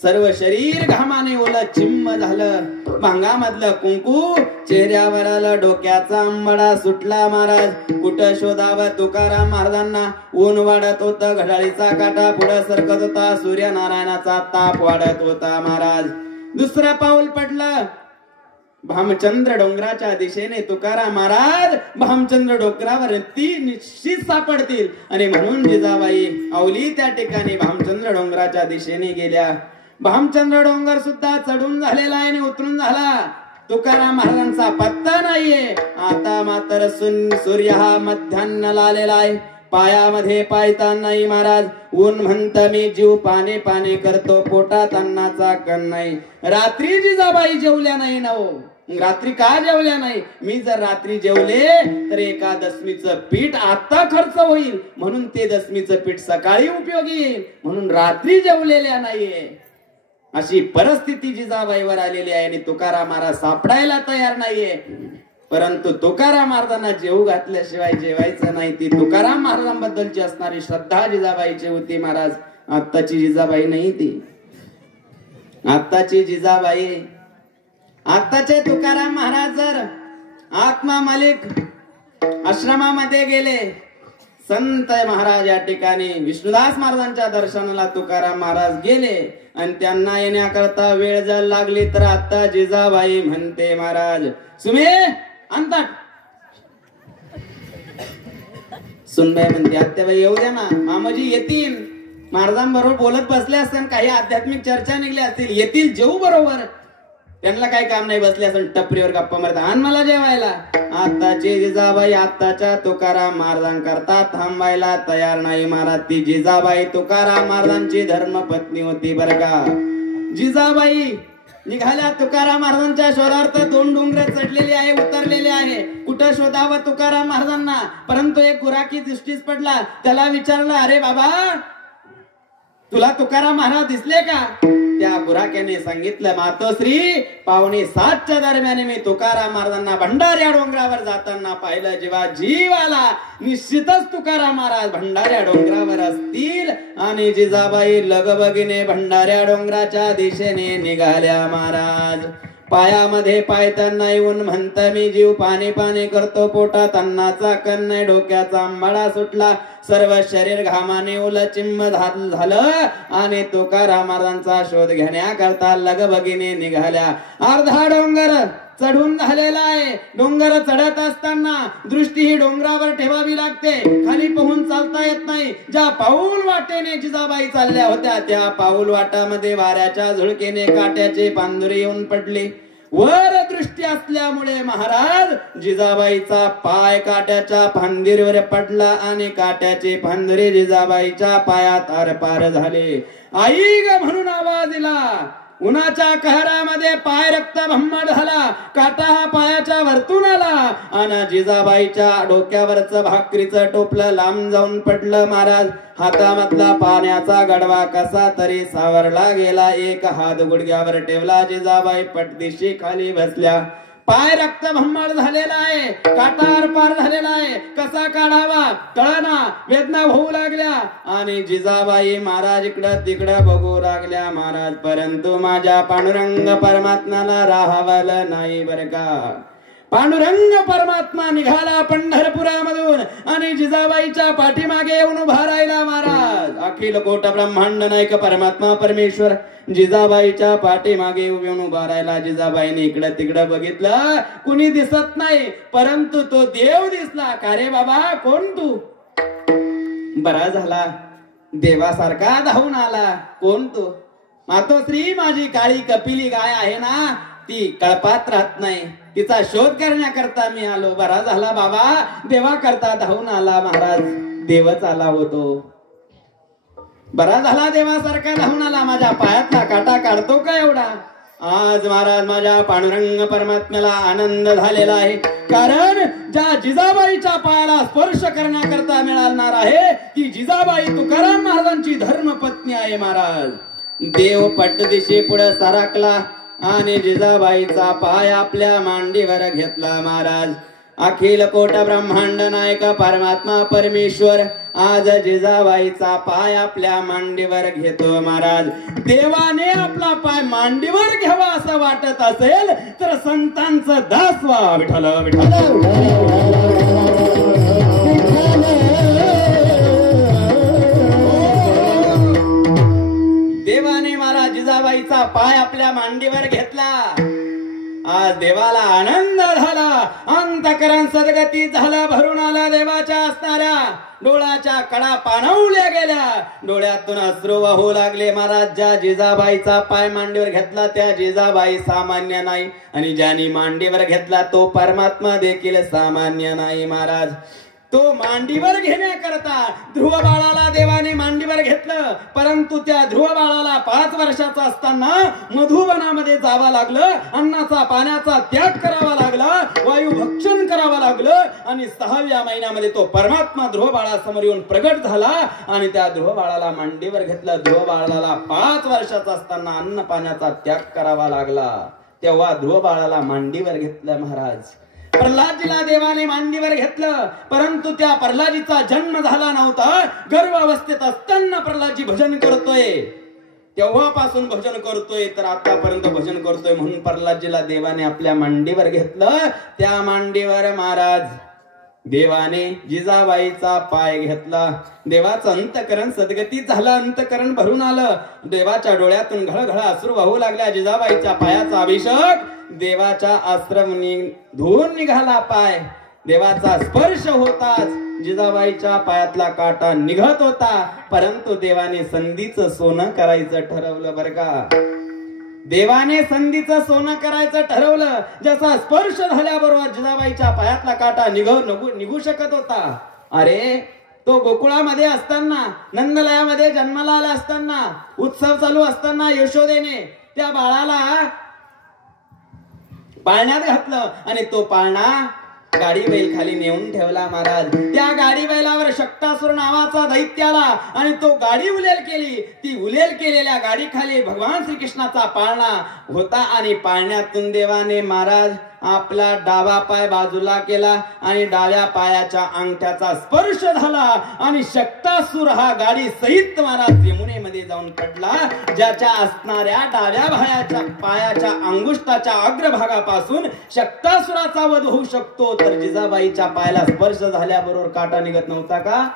सर्व शरीर घामाने ओलं चिम्म झालं. भांगामधलं कुंकू चेहऱ्यावर आलं. डोक्याचा अंबाडा सुटला. महाराज कुठं शोधावं तुकाराम महाराजांना? ऊन वाढत होतं. घड्याळीचा काटा पुढे सरकत होता. सूर्यनारायणाचा ताप वाढत होता. महाराज दुसरं पाऊल पडलं. भामचंद्र डोंगराच्या दिशेने तुकाराम महाराज भामचंद्र डोंगरावर ती निश्चित सापडतील. आणि म्हणून जिजाबाई आवली त्या ठिकाणी भामचंद्र डोंगराच्या दिशेने गेल्या. भामचंद्र डोंगर सुद्धा चढून झालेला आहे आणि उतरून झाला. तुकाराम महाराजांचा पत्ता नाहीये. आता मात्र सूर्य हा मध्यान्ह आलेला आहे. पायामध्ये पायतान नाही. महाराज ऊन म्हणत मी जीव पाने पाने करतो. पोटात अन्नाचा कण नाही. रात्री जिजाबाई जेवल्या नाही ना हो. रात्री का जेवल्या नाही? मी जर रात्री जेवले तर एका दसमीचं पीठ आता खर्च होईल, म्हणून ते दसमीचं पीठ सकाळी उपयोगी येईल, म्हणून रात्री जेवलेल्या नाहीये. अशी परिस्थिती जिजाबाईवर आलेली आहे आणि तुकाराम महाराज सापडायला तयार नाहीये. परंतु तुकाराम महाराजांना जेवू घातल्याशिवाय जेवायचं नाही. ती तुकाराम महाराजांबद्दलची असणारी श्रद्धा जिजाबाईची होती. महाराज आत्ताची जिजाबाई नाही. ती आत्ताची जिजाबाई, आत्ताचे तुकाराम महाराज जर आत्मा मालिक आश्रमामध्ये गेले, संत महाराज या ठिकाणी विष्णुदास महाराजांच्या दर्शनाला तुकाराम महाराज गेले आणि त्यांना येण्याकरता वेळ जर लागली तर आता जिजाबाई म्हणते महाराज सुमे अंतात. सुनबाई म्हणते आत्याबाई येऊ द्या ना, मामाजी येतील. महाराजांबरोबर बोलत बसले असतील, काही आध्यात्मिक चर्चा निघल्या असतील, येतील जेऊ बरोबर. त्यांना काही काम नाही, बसले असं टपरीवर गप्पा मारत आण मला जेवायला. आताची जिजाबाई आताच्या तुकाराम महाराजांकरता थांबायला तयार नाही. महाराज ती जिजाबाई तुकाराम महाराजांची धर्मपत्नी होती बरं का. जिजाबाई निघाल्या तुकाराम महाराजांच्या शोधार्थ. 2 डोंगर चढलेले आहे, उतरलेले आहे. कुठं शोधावं तुकाराम महाराजांना? परंतु एक गुराखी दृष्टीस पडला. त्याला विचारलं अरे बाबा तुला तुकाराम महाराज दिसले का? त्या गुराख्याने सांगितलं मातोश्री 6:45च्या दरम्यान मी तुकाराम महाराजांना भंडाऱ्या डोंगरावर जाताना पाहिलं. जेव्हा जीव आला निश्चितच तुकाराम महाराज भंडाऱ्या डोंगरावर असतील. आणि जिजाबाई लगबगीने भंडाऱ्या डोंगराच्या दिशेने निघाल्या. महाराज पायामध्ये पायताना येऊन म्हणत मी जीव पाणी पाणी करतो, पोटात अन्नाचा कण नाही, डोक्याचा आंबाडा सुटला, सर्व शरीर घामाने उलचिंब झालं आणि तुकाराम महाराजांचा शोध घेण्याकरता लगबगीने निघाल्या. अर्धा डोंगर चढून झालेला आहे. डोंगर चढत असताना दृष्टी ही डोंगरावर ठेवावी लागते, खाली पाहून चालता येत नाही. ज्या पाऊल वाटेने जिजाबाई चालल्या होत्या त्या पाऊल वाटामध्ये वाऱ्याच्या झुळकेने काट्याचे पांधुरे येऊन पडले. वर दृष्टी असल्यामुळे महाराज जिजाबाईचा पाय काट्याच्या फांदीवर पडला आणि काट्याचे फांदरे जिजाबाईच्या पायात आरपार झाले. आई ग म्हणून आवाज दिला. उन्हाच्या कहरामध्ये पाय रक्त भंमड झाला, काटा हा पायाच्या वरतून आला आणि जिजाबाईच्या डोक्यावरचं भाकरीचं टोपलं लांब जाऊन पडलं. महाराज हातामधला पाण्याचा गडवा कसा तरी सावरला गेला. एक हात गुडघ्यावर ठेवला. जिजाबाई पटदिशी खाली बसल्या. पाय रक्त भंमड झालेला आहे, काटा आरपार झालेला आहे, कसा काढावा कळना. वेदना होऊ लागल्या आणि जिजाबाई महाराज इकडं तिकडं बघू लागल्या. महाराज परंतु माझ्या पांडुरंग परमात्म्याला राहावलं नाही बर का. पांडुरंग परमात्मा निघाला पंढरपुरामधून आणि जिजाबाईच्या पाठीमागे येऊन उभा राहिला. महाराज अखिल कोट ब्रह्मांड नायक परमात्मा परमेश्वर जिजाबाईच्या पाठीमागे येऊन उभा राहिला. जिजाबाईने इकडं तिकडं बघितलं, कुणी दिसत नाही, परंतु तो देव दिसला. का रे बाबा, कोण तू? बरा झाला देवासारखा धावून आला. कोण तू? मातोश्री माझी काळी कपिली गाय आहे ना, ती कळपात राहत नाही, तिचा शोध करण्याकरता मी आलो. बरा झाला बाबा, देवा करता धावून आला. महाराज देवच आला होतो. बरा झाला देवासारखा धावून आला. माझ्या पायातला काटा काढतो का एवढा? आज महाराज माझ्या पांडुरंग परमात्म्याला आनंद झालेला आहे, कारण ज्या जिजाबाईच्या पायाला स्पर्श करण्याकरता मिळणार आहे ती जिजाबाई तुकाराम महाराजांची धर्मपत्नी आहे. महाराज देव पटदिशी पुढे सरकला आणि जिजाबाईचा पाय आपल्या मांडीवर घेतला. महाराज अखिल कोट ब्रह्मांड नायक परमात्मा परमेश्वर आज जिजाबाईचा पाय आपल्या मांडीवर घेतो. महाराज देवाने आपला पाय मांडीवर घ्यावा असं वाटत असेल तर संतांचं दास व्हा. विठ्ठल विठ्ठल देवाने महाराज जिजाबाईचा पाय आपल्या मांडीवर घेतला. आज देवाला आनंद झाला, अंतकरण सद्गती झाला, भरून आला. देवाच्या असणाऱ्या डोळ्याच्या कडा पाणवल्या गेल्या, डोळ्यातून अश्रू वाहू लागले. महाराज ज्या जिजाबाईचा पाय मांडीवर घेतला त्या जिजाबाई सामान्य नाही आणि ज्यानी मांडीवर घेतला तो परमात्मा देखील सामान्य नाही. महाराज तो मांडीवर घेण्याकरता ध्रुव बाळाला देवाने मांडीवर घेतलं, परंतु त्या ध्रुव बाळाला 5 वर्षाचा असताना मधुवनामध्ये जावं लागलं, अन्नाचा पाण्याचा त्याग करावा लागला, वायू भक्षण करावं लागलं आणि 6व्या महिन्यामध्ये तो परमात्मा ध्रुव बाळासमोर येऊन प्रगट झाला आणि त्या ध्रुव बाळाला मांडीवर घेतलं. ध्रुव बाळाला 5 वर्षाचा असताना अन्न पाण्याचा त्याग करावा लागला, तेव्हा ध्रुव बाळाला मांडीवर घेतलं. महाराज प्रल्हादजीला देवाने मांडीवर घेतलं, परंतु त्या प्रल्हादजीचा जन्म झाला नव्हता. गर्भावस्थेत असताना प्रल्हादजी भजन करतोय, तेव्हापासून भजन करतोय तर आतापर्यंत भजन करतोय. म्हणून प्रल्हादजीला देवाने आपल्या मांडीवर घेतलं. त्या मांडीवर महाराज देवाने जिजाबाईचा पाय घेतला. देवाचं अंतकरण सद्गतीत झालं, अंतकरण भरून आलं. देवाच्या डोळ्यातून घळघळ अश्रू वाहू लागल्या. जिजाबाईच्या पायाचा अभिषेक देवाच्या आश्रमनी धुवून निघाला. पाय देवाचा स्पर्श होताच जिजाबाईच्या पायातला काटा निघत होता, परंतु देवाने संधीचं सोनं करायचं ठरवलं बर का. देवाने संधीचं सोनं करायचं ठरवलं. ज्याचा स्पर्श झाल्याबरोबर जिजाबाईच्या पायातला काटा निघू शकत होता. अरे तो गोकुळामध्ये असताना, नंदलयामध्ये जन्माला आला असताना, उत्सव चालू असताना यशोदेने त्या बाळाला पाळण्यात घातलं आणि तो पाळणा गाडी बैल खाली नेऊन ठेवला. महाराज त्या गाडी बैलावर शक्तासुर नावाचा दैत्य आला आणि तो गाडी उलेल केली. ती उलेल केलेल्या गाडी खाली भगवान श्रीकृष्णाचा पाळणा होता आणि पाळण्यातून देवाने महाराज आपला डावा पाय बाजूला केला आणि डाव्या पायाच्या अंगठ्याचा स्पर्श झाला आणि शक्तासूर हा गाडी सहित महाराज यमुनेमध्ये जाऊन पडला. ज्याच्या असणाऱ्या डाव्या पायाच्या अंगुष्ठाच्या अग्रभागापासून शक्तासुराचा वध होऊ शकतो, तर जिजाबाईच्या पायाला स्पर्श झाल्याबरोबर काटा निघत नव्हता का?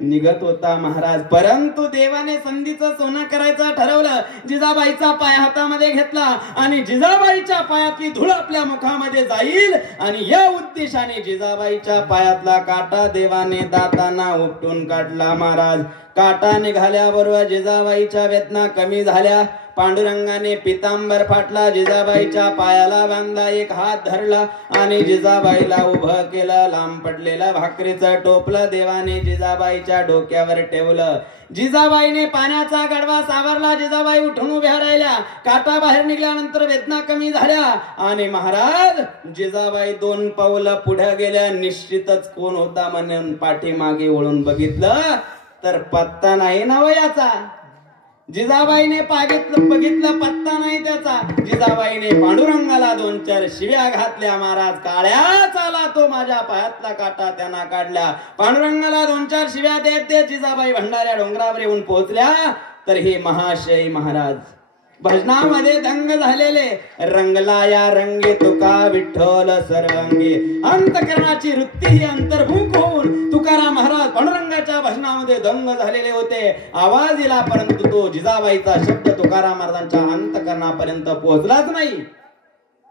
निघत होता महाराज. परंतु देवाने संधीचं सोनं करायचं ठरवलं. जिजाबाईचा पाय हातामध्ये घेतला आणि जिजाबाईच्या पायातली धूळ आपल्या मुखामध्ये जाईल आणि या उद्देशाने जिजाबाईच्या पायातला काटा देवाने दाताना उपटून काढला महाराज. काटा निघाल्याबरोबर जिजाबाईच्या वेदना कमी झाल्या. पांडुरंगाने पितांबर फाटला, जिजाबाईच्या पायाला बांधला, एक हात धरला आणि जिजाबाईला उभं केलं. लांब पडलेलं भाकरीचं टोपलं देवाने जिजाबाईच्या डोक्यावर ठेवलं. जिजाबाईने पाण्याचा गडवा सावरला. जिजाबाई उठून उभ्या राहिल्या. काटा बाहेर निघाल्यानंतर वेदना कमी झाल्या आणि महाराज जिजाबाई 2 पावलं पुढे गेल्या. निश्चितच कोण होता म्हणून पाठीमागे वळून बघितलं तर पत्ता नाही ना वयाचा. जिजाबाईने बघितलं पत्ता नाही त्याचा. जिजाबाईने पांडुरंगाला 2-4 शिव्या घातल्या. महाराज काळ्याच आला तो, माझ्या पायातला काटा त्यांना काढल्या. पांडुरंगाला 2-4 शिव्या देत जिजाबाई भंडाऱ्या डोंगरावर येऊन पोहोचल्या. तर हे महाशय महाराज भजनामध्ये दंग झालेले. रंगला या रंगे तुका विठ्ठल सर्वांगी. अंतकरणाची वृत्ती ही अंतर्भूत होऊन तुकाराम महाराज पांडुरंगाच्या भजनामध्ये दंग झालेले होते. आवाज दिला परंतु तो जिजाबाईचा शब्द तुकाराम महाराजांच्या अंतकरणापर्यंत पोहोचलाच नाही.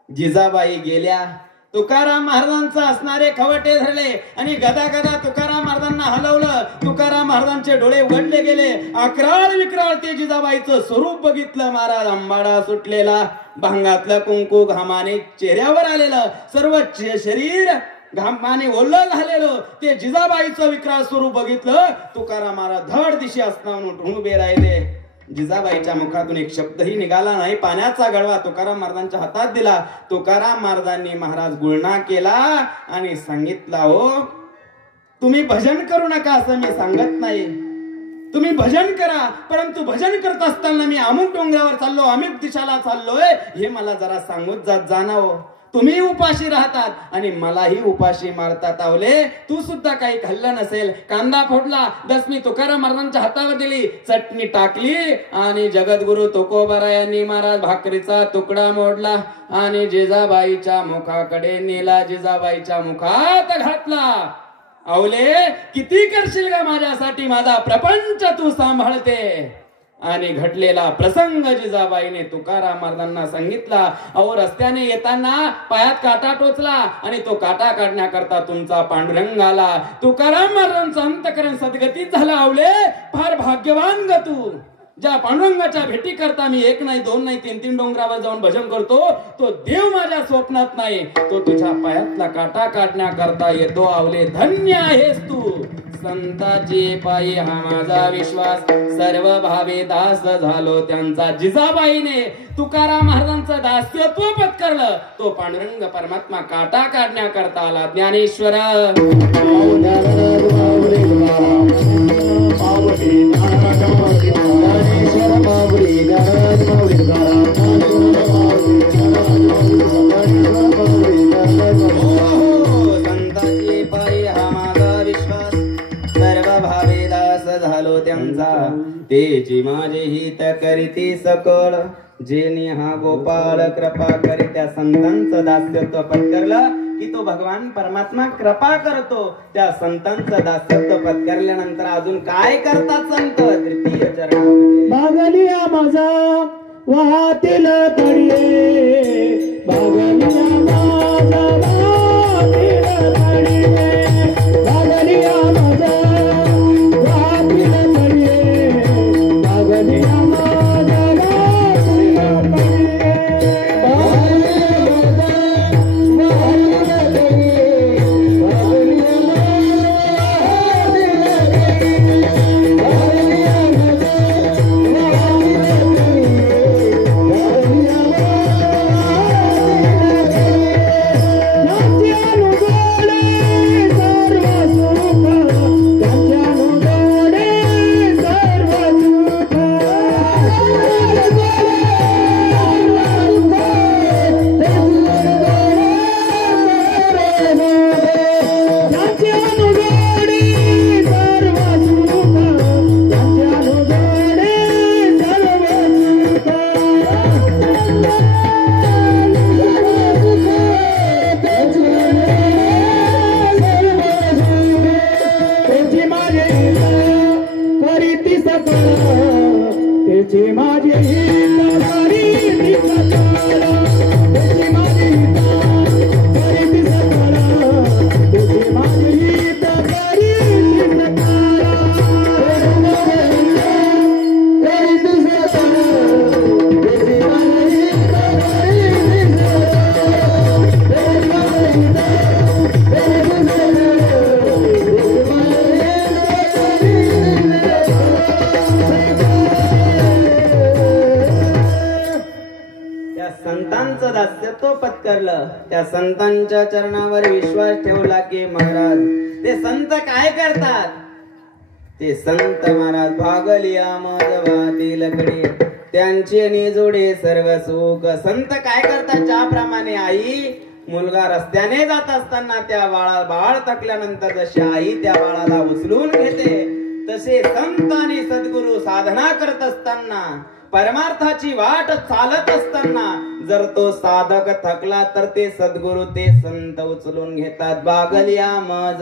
जिजाबाई गेल्या. तुकाराम महाराजांचा असणारे खवटे धरले आणि गदा तुकाराम महाराजांना हलवलं. तुकाराम महाराजांचे डोळे उघडले गेले. अकराळ विक्राळ ते जिजाबाईचं स्वरूप बघितलं. महाराज अंबाडा सुटलेला, भांगातलं कुंकू घामाने चेहऱ्यावर आलेलं, सर्व शरीर घामाने ओलं झालेलं ते जिजाबाईचं विक्राळ स्वरूप बघितलं. तुकाराम महाराज धड दिशी असताना उठून उभे राहिले. जिजाबाईच्या मुखातून एक शब्दही निघाला नाही. पाण्याचा गडवा तुकाराम महाराजांच्या हातात दिला. तुकाराम महाराजांनी महाराज गुळणा केला आणि सांगितला, हो तुम्ही भजन करू नका असं मी सांगत नाही, तुम्ही भजन करा, परंतु भजन करत असताना मी अमुक डोंगरावर चाललो, अमुक दिशाला चाललोय हे मला जरा सांगूच जाणव. तुम्ही उपाशी राहतात आणि मलाही उपाशी मारतात. आवले तू सुद्धा काही खाल्लं नसेल. कांदा फोडला, दसमी तुकाराम महाराजांच्या हातावर दिली, चटणी टाकली आणि जगद्गुरु तुकोबारायांनी महाराज भाकरीचा तुकडा मोडला आणि जिजाबाईच्या मुखाकडे नेला, जिजाबाईच्या मुखात घातला. आवले किती करशील का माझ्यासाठी, माझा प्रपंच तू सांभाळते. आणि घडलेला प्रसंग जिजाबाईने तुकाराम महाराजांना सांगितला. अहो रस्त्याने येताना पायात काटा टोचला आणि तो काटा काढण्याकरता तुमचा पांडुरंग आला. तुकाराम महाराजांचं अंतकरण सद्गतीत झालं. आवले फार भाग्यवान ग तू, ज्या पांडुरंगाच्या भेटी करता मी 1 नाही 2 नाही 3 डोंगरावर जाऊन भजन करतो, तो देव माझ्या स्वप्नात नाही, तो तुझ्या पायातला काटा काढण्याकरता येतो. आवले धन्य आहेस तू. संताची पायी हा माझा विश्वास, सर्व भावे दास झालो त्यांचा. जिजाबाईने तुकाराम महाराजांचं दास्यत्व पत्करलं. तो पांडुरंग परमात्मा काटा काढण्याकरता आला. ज्ञानेश्वर संताची पायी हा माझा विश्वास, सर्व भावे दास झालो त्यांचा. तेची माझे हित करीती सकळ, जेनी हा गोपाळ कृपा करी. त्या संतांचं दास्यत्व पत्करलं की तो भगवान परमात्मा कृपा करतो. त्या संतांचं दास्यत्व पत्करल्यानंतर अजून काय करतात संत? तृतीय चरणामध्ये बागलिया माझा वाहतील तडिये, बागलिया माझा वाहतील तडिये, बागलिया माझा वाहतील तडिये, बागलिया माझा वाहतील तडिये, तुझी माझी हित करीती सकाळ तुझी माझी हित करीती सकाळ तुझी माझी हित करीती सकाळ करीती सकाळ तुझी माझी हित करीती संतांचं दास्यत्व पत्करलं, त्या संतांच्या चरणावर विश्वास ठेवला की महाराज ते संत काय करतात, ते संत महाराज भागलिया मजवातील कडे त्यांची निजोडे सर्व सुख. संत काय करतात, ज्याप्रमाणे आई मुलगा रस्त्याने जात असताना त्या बाळ थकल्यानंतर जशी आई त्या बाळाला उचलून घेते, तसे संत आणि सद्गुरु साधना करत असताना परमार्थाची वाट चालत असताना जर तो साधक थकला तर ते सद्गुरु ते संत उचलून घेतात. बागलिया मज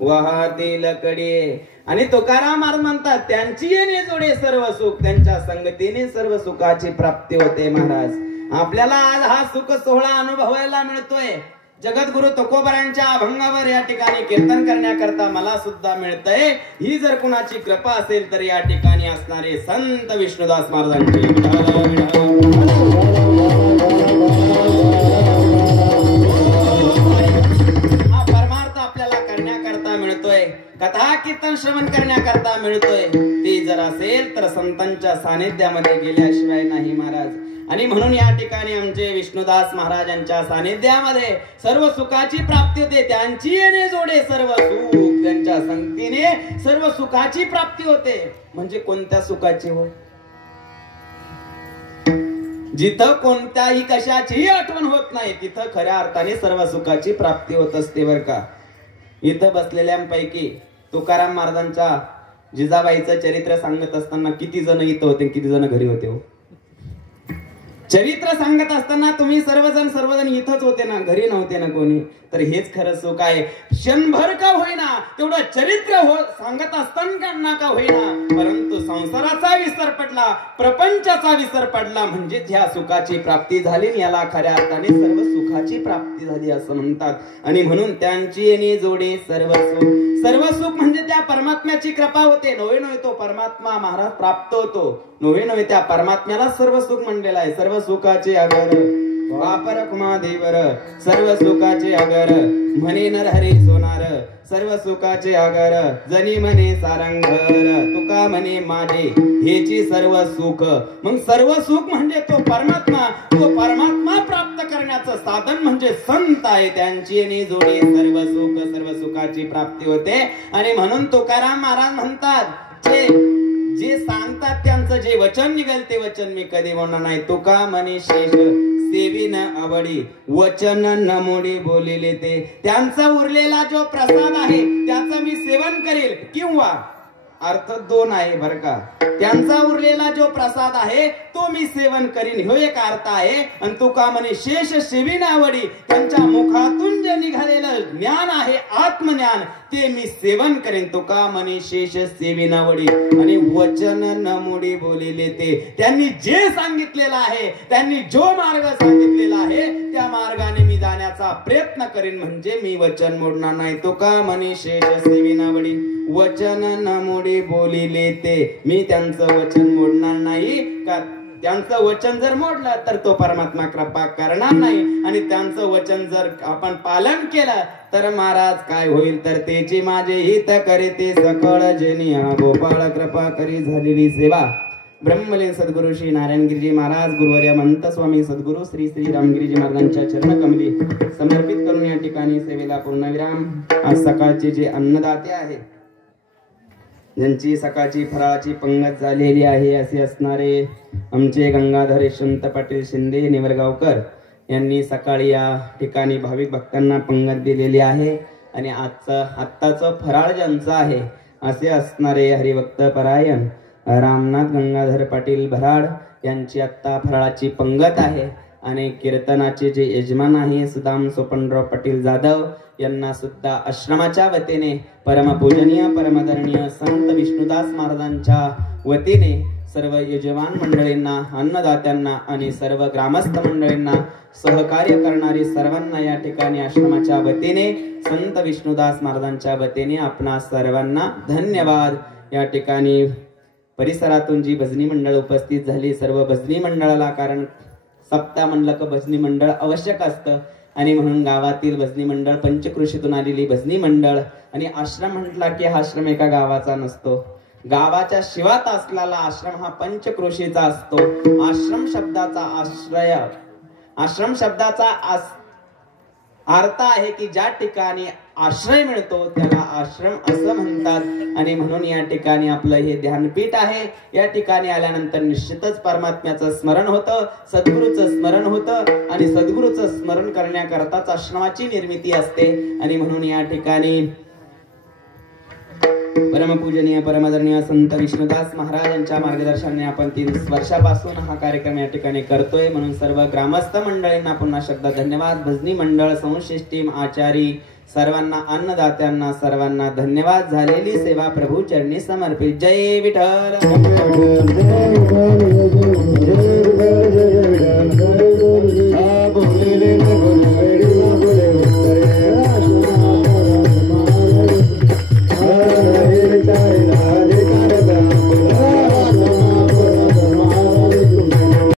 वाहतील कडे. आणि तुकाराम महाराज म्हणतात त्यांची येणे जोडे सर्व सुख, त्यांच्या संगतीने सर्व सुखाची प्राप्ती होते. महाराज आपल्याला आज हा सुख सोहळा अनुभवायला मिळतोय. जगद्गुरु तुकोबरांच्या अभंगावर या ठिकाणी कीर्तन करण्याकरता मला सुद्धा मिळतंय. ही जर कुणाची कृपा असेल तर या ठिकाणी असणारे संत विष्णुदास महाराजांची हा परमार्थ आपल्याला करण्याकरता मिळतोय, कथा कीर्तन श्रवण करण्याकरता मिळतोय. ती जर असेल तर संतांच्या सानिध्यामध्ये गेल्याशिवाय नाही महाराज. आणि म्हणून या ठिकाणी आमचे विष्णुदास महाराजांच्या सानिध्यामध्ये सर्व सुखाची प्राप्ती होते. त्यांची येणे जोडे सर्व सुख, त्यांच्या संगतीने सर्व सुखाची प्राप्ती होते. म्हणजे कोणत्या सुखाची हो, जिथं कोणत्याही कशाचीही आठवण होत नाही तिथं खऱ्या अर्थाने सर्व सुखाची प्राप्ती होत असते बर का. इथं बसलेल्यांपैकी तुकाराम महाराजांच्या जिजाबाईचं चरित्र सांगत असताना किती जण इथं होते, किती जण घरी होते हो? चरित्र सांगत असताना तुम्ही सर्वजण इथंच होते ना, घरी नव्हते ना कोणी. तर हेच खरं सुख आहे. क्षणभर का होईना तेवढं चरित्र सांगत असताना का होईना, परंतु संसाराचा विसर पडला, प्रपंचाचा विसर पडला म्हणजे ह्या सुखाची प्राप्ती झाली. याला खऱ्या अर्थाने सर्व सुखाची प्राप्ती झाली असं म्हणतात. आणि म्हणून त्यांची येणे जोडे सर्व सुख. सर्व सुख म्हणजे त्या परमात्म्याची कृपा होते. नव्हे नव्हे तो परमात्मा महाराज प्राप्त होतो. नव्हे नव्हे त्या परमात्म्याला सर्व सुख म्हणलेला आहे. सर्व सुखाचे अगर वापर कुमादेवर, सर्व सुखाचे अगर म्हणे नर हरी सोनार, सर्व सुखाचे अगर जनी म्हणे सारंगर, तुका म्हणे माझे हेची सर्व सुख. मग सर्व सुख म्हणजे तो परमात्मा. तो परमात्मा प्राप्त करण्याचं साधन म्हणजे संत आहे. त्यांची येणे जोडे सर्व सुख, सर्व सुखाची प्राप्ती होते. आणि म्हणून तुकाराम महाराज म्हणतात जे सांगतात त्यांचं जे वचन निघेल ते वचन मी कधी म्हणणार नाही. तुका म्हणे शेष सेवी न आवडी, वचन न मोडी बोलिले ते. त्यांचा उरलेला जो प्रसाद आहे त्याचं मी सेवन करेल, किंवा अर्थ दोन आहे बर का. त्यांचा उरलेला जो प्रसाद आहे तो मी सेवन करीन, हो एक अर्थ आहे. आणि तुका म्हणे शेष सेवी न आवडी, त्यांच्या मुखातून जे निघालेलं ज्ञान आहे आत्मज्ञान ते मी सेवन करेन. तुका म्हणे शेष सेवी न आवडी. आणि वचन न मोडी बोलिले ते. त्यांनी जे सांगितलेलं आहे, त्यांनी जो मार्ग सांगितलेला आहे त्या मार्गाने मी जाण्याचा प्रयत्न करेन, म्हणजे मी वचन मोडणार नाही. तुका म्हणे शेष सेवी न आवडी, वचन न मोडी बोलिले ते. मी त्यांचं वचन मोडणार नाही का. त्यांचं वचन जर मोडलं तर तो परमात्मा कृपा करणार नाही. आणि त्यांचं वचन जर आपण पालन केलं तर महाराज काय होईल, तर तेची माझे हित करे ते सकळ जेनी हा गोपाळ कृपा करी झालेली सेवा. ब्रह्मलीन सद्गुरु श्री नारायणगिरीजी महाराज, गुरुवर्य महंत स्वामी सद्गुरु श्री श्री रामगिरीजी महाराजांच्या चरणकमली समर्पित करून या ठिकाणी सेवेला पूर्णविराम. आज सकाळचे जे अन्नदाते आहेत, ज्यांची सकाळची फराळाची पंगत झालेली आहे, असे असणारे आमचे गंगाधर यशवंत पाटील शिंदे निवरगावकर यांनी सकाळी या ठिकाणी भाविक भक्तांना पंगत दिलेली आहे. आणि आत्ताचं फराळ ज्यांचं आहे असे असणारे हरिभक्त परायण रामनाथ गंगाधर पाटील भराड यांची आत्ता फराळाची पंगत आहे. आणि कीर्तनाचे जे यजमान आहे सुदाम सोपनराव पाटील जाधव यांना सुद्धा आश्रमाच्या वतीने परमपूजनीय परमदरणीय संत विष्णुदास महाराजांच्या वतीने सर्व यजमान मंडळींना, अन्नदात्यांना आणि सर्व ग्रामस्थ मंडळींना, सहकार्य करणारी सर्वांना या ठिकाणी आश्रमाच्या वतीने, संत विष्णुदास महाराजांच्या वतीने आपणा सर्वांना धन्यवाद। या ठिकाणी परिसरातून जी भजनी मंडळ उपस्थित झाली, सर्व भजनी मंडळाला, कारण सप्ताह म्हणलं की भजनी मंडळ आवश्यक असतं आणि म्हणून गावातील भजनी मंडळ, पंचक्रोशीतून आलेली भजनी मंडळ, आणि आश्रम म्हटला की हा आश्रम एका गावाचा नसतो, गावाच्या शिवात असलेला आश्रम हा पंचक्रोशीचा असतो। आश्रम शब्दाचा आश्रय, आश्रम शब्दाचा अर्थ आहे की ज्या ठिकाणी आश्रय मिळतो त्याला आश्रम असं म्हणतात। आणि म्हणून या ठिकाणी आपलं हे ध्यानपीठ आहे। या ठिकाणी आल्यानंतर निश्चितच परमात्म्याचं स्मरण होतं, सद्गुरूचं स्मरण होतं, आणि सद्गुरूचं स्मरण करण्याकरताच आश्रमाची निर्मिती असते। आणि म्हणून या ठिकाणी परमपूजनीय परमादरणीय संत विष्णुदास महाराजांच्या मार्गदर्शनाने आपण 3 वर्षापासून हा कार्यक्रम या ठिकाणी करतोय। म्हणून सर्व ग्रामस्थ मंडळींना पुन्हा शब्द धन्यवाद। भजनी मंडळ, संशेष टीम, आचारी सर्वांना, अन्नदात्यांना सर्वांना धन्यवाद। झालेली सेवा प्रभू चरणी समर्पित। जय विठ्ठल।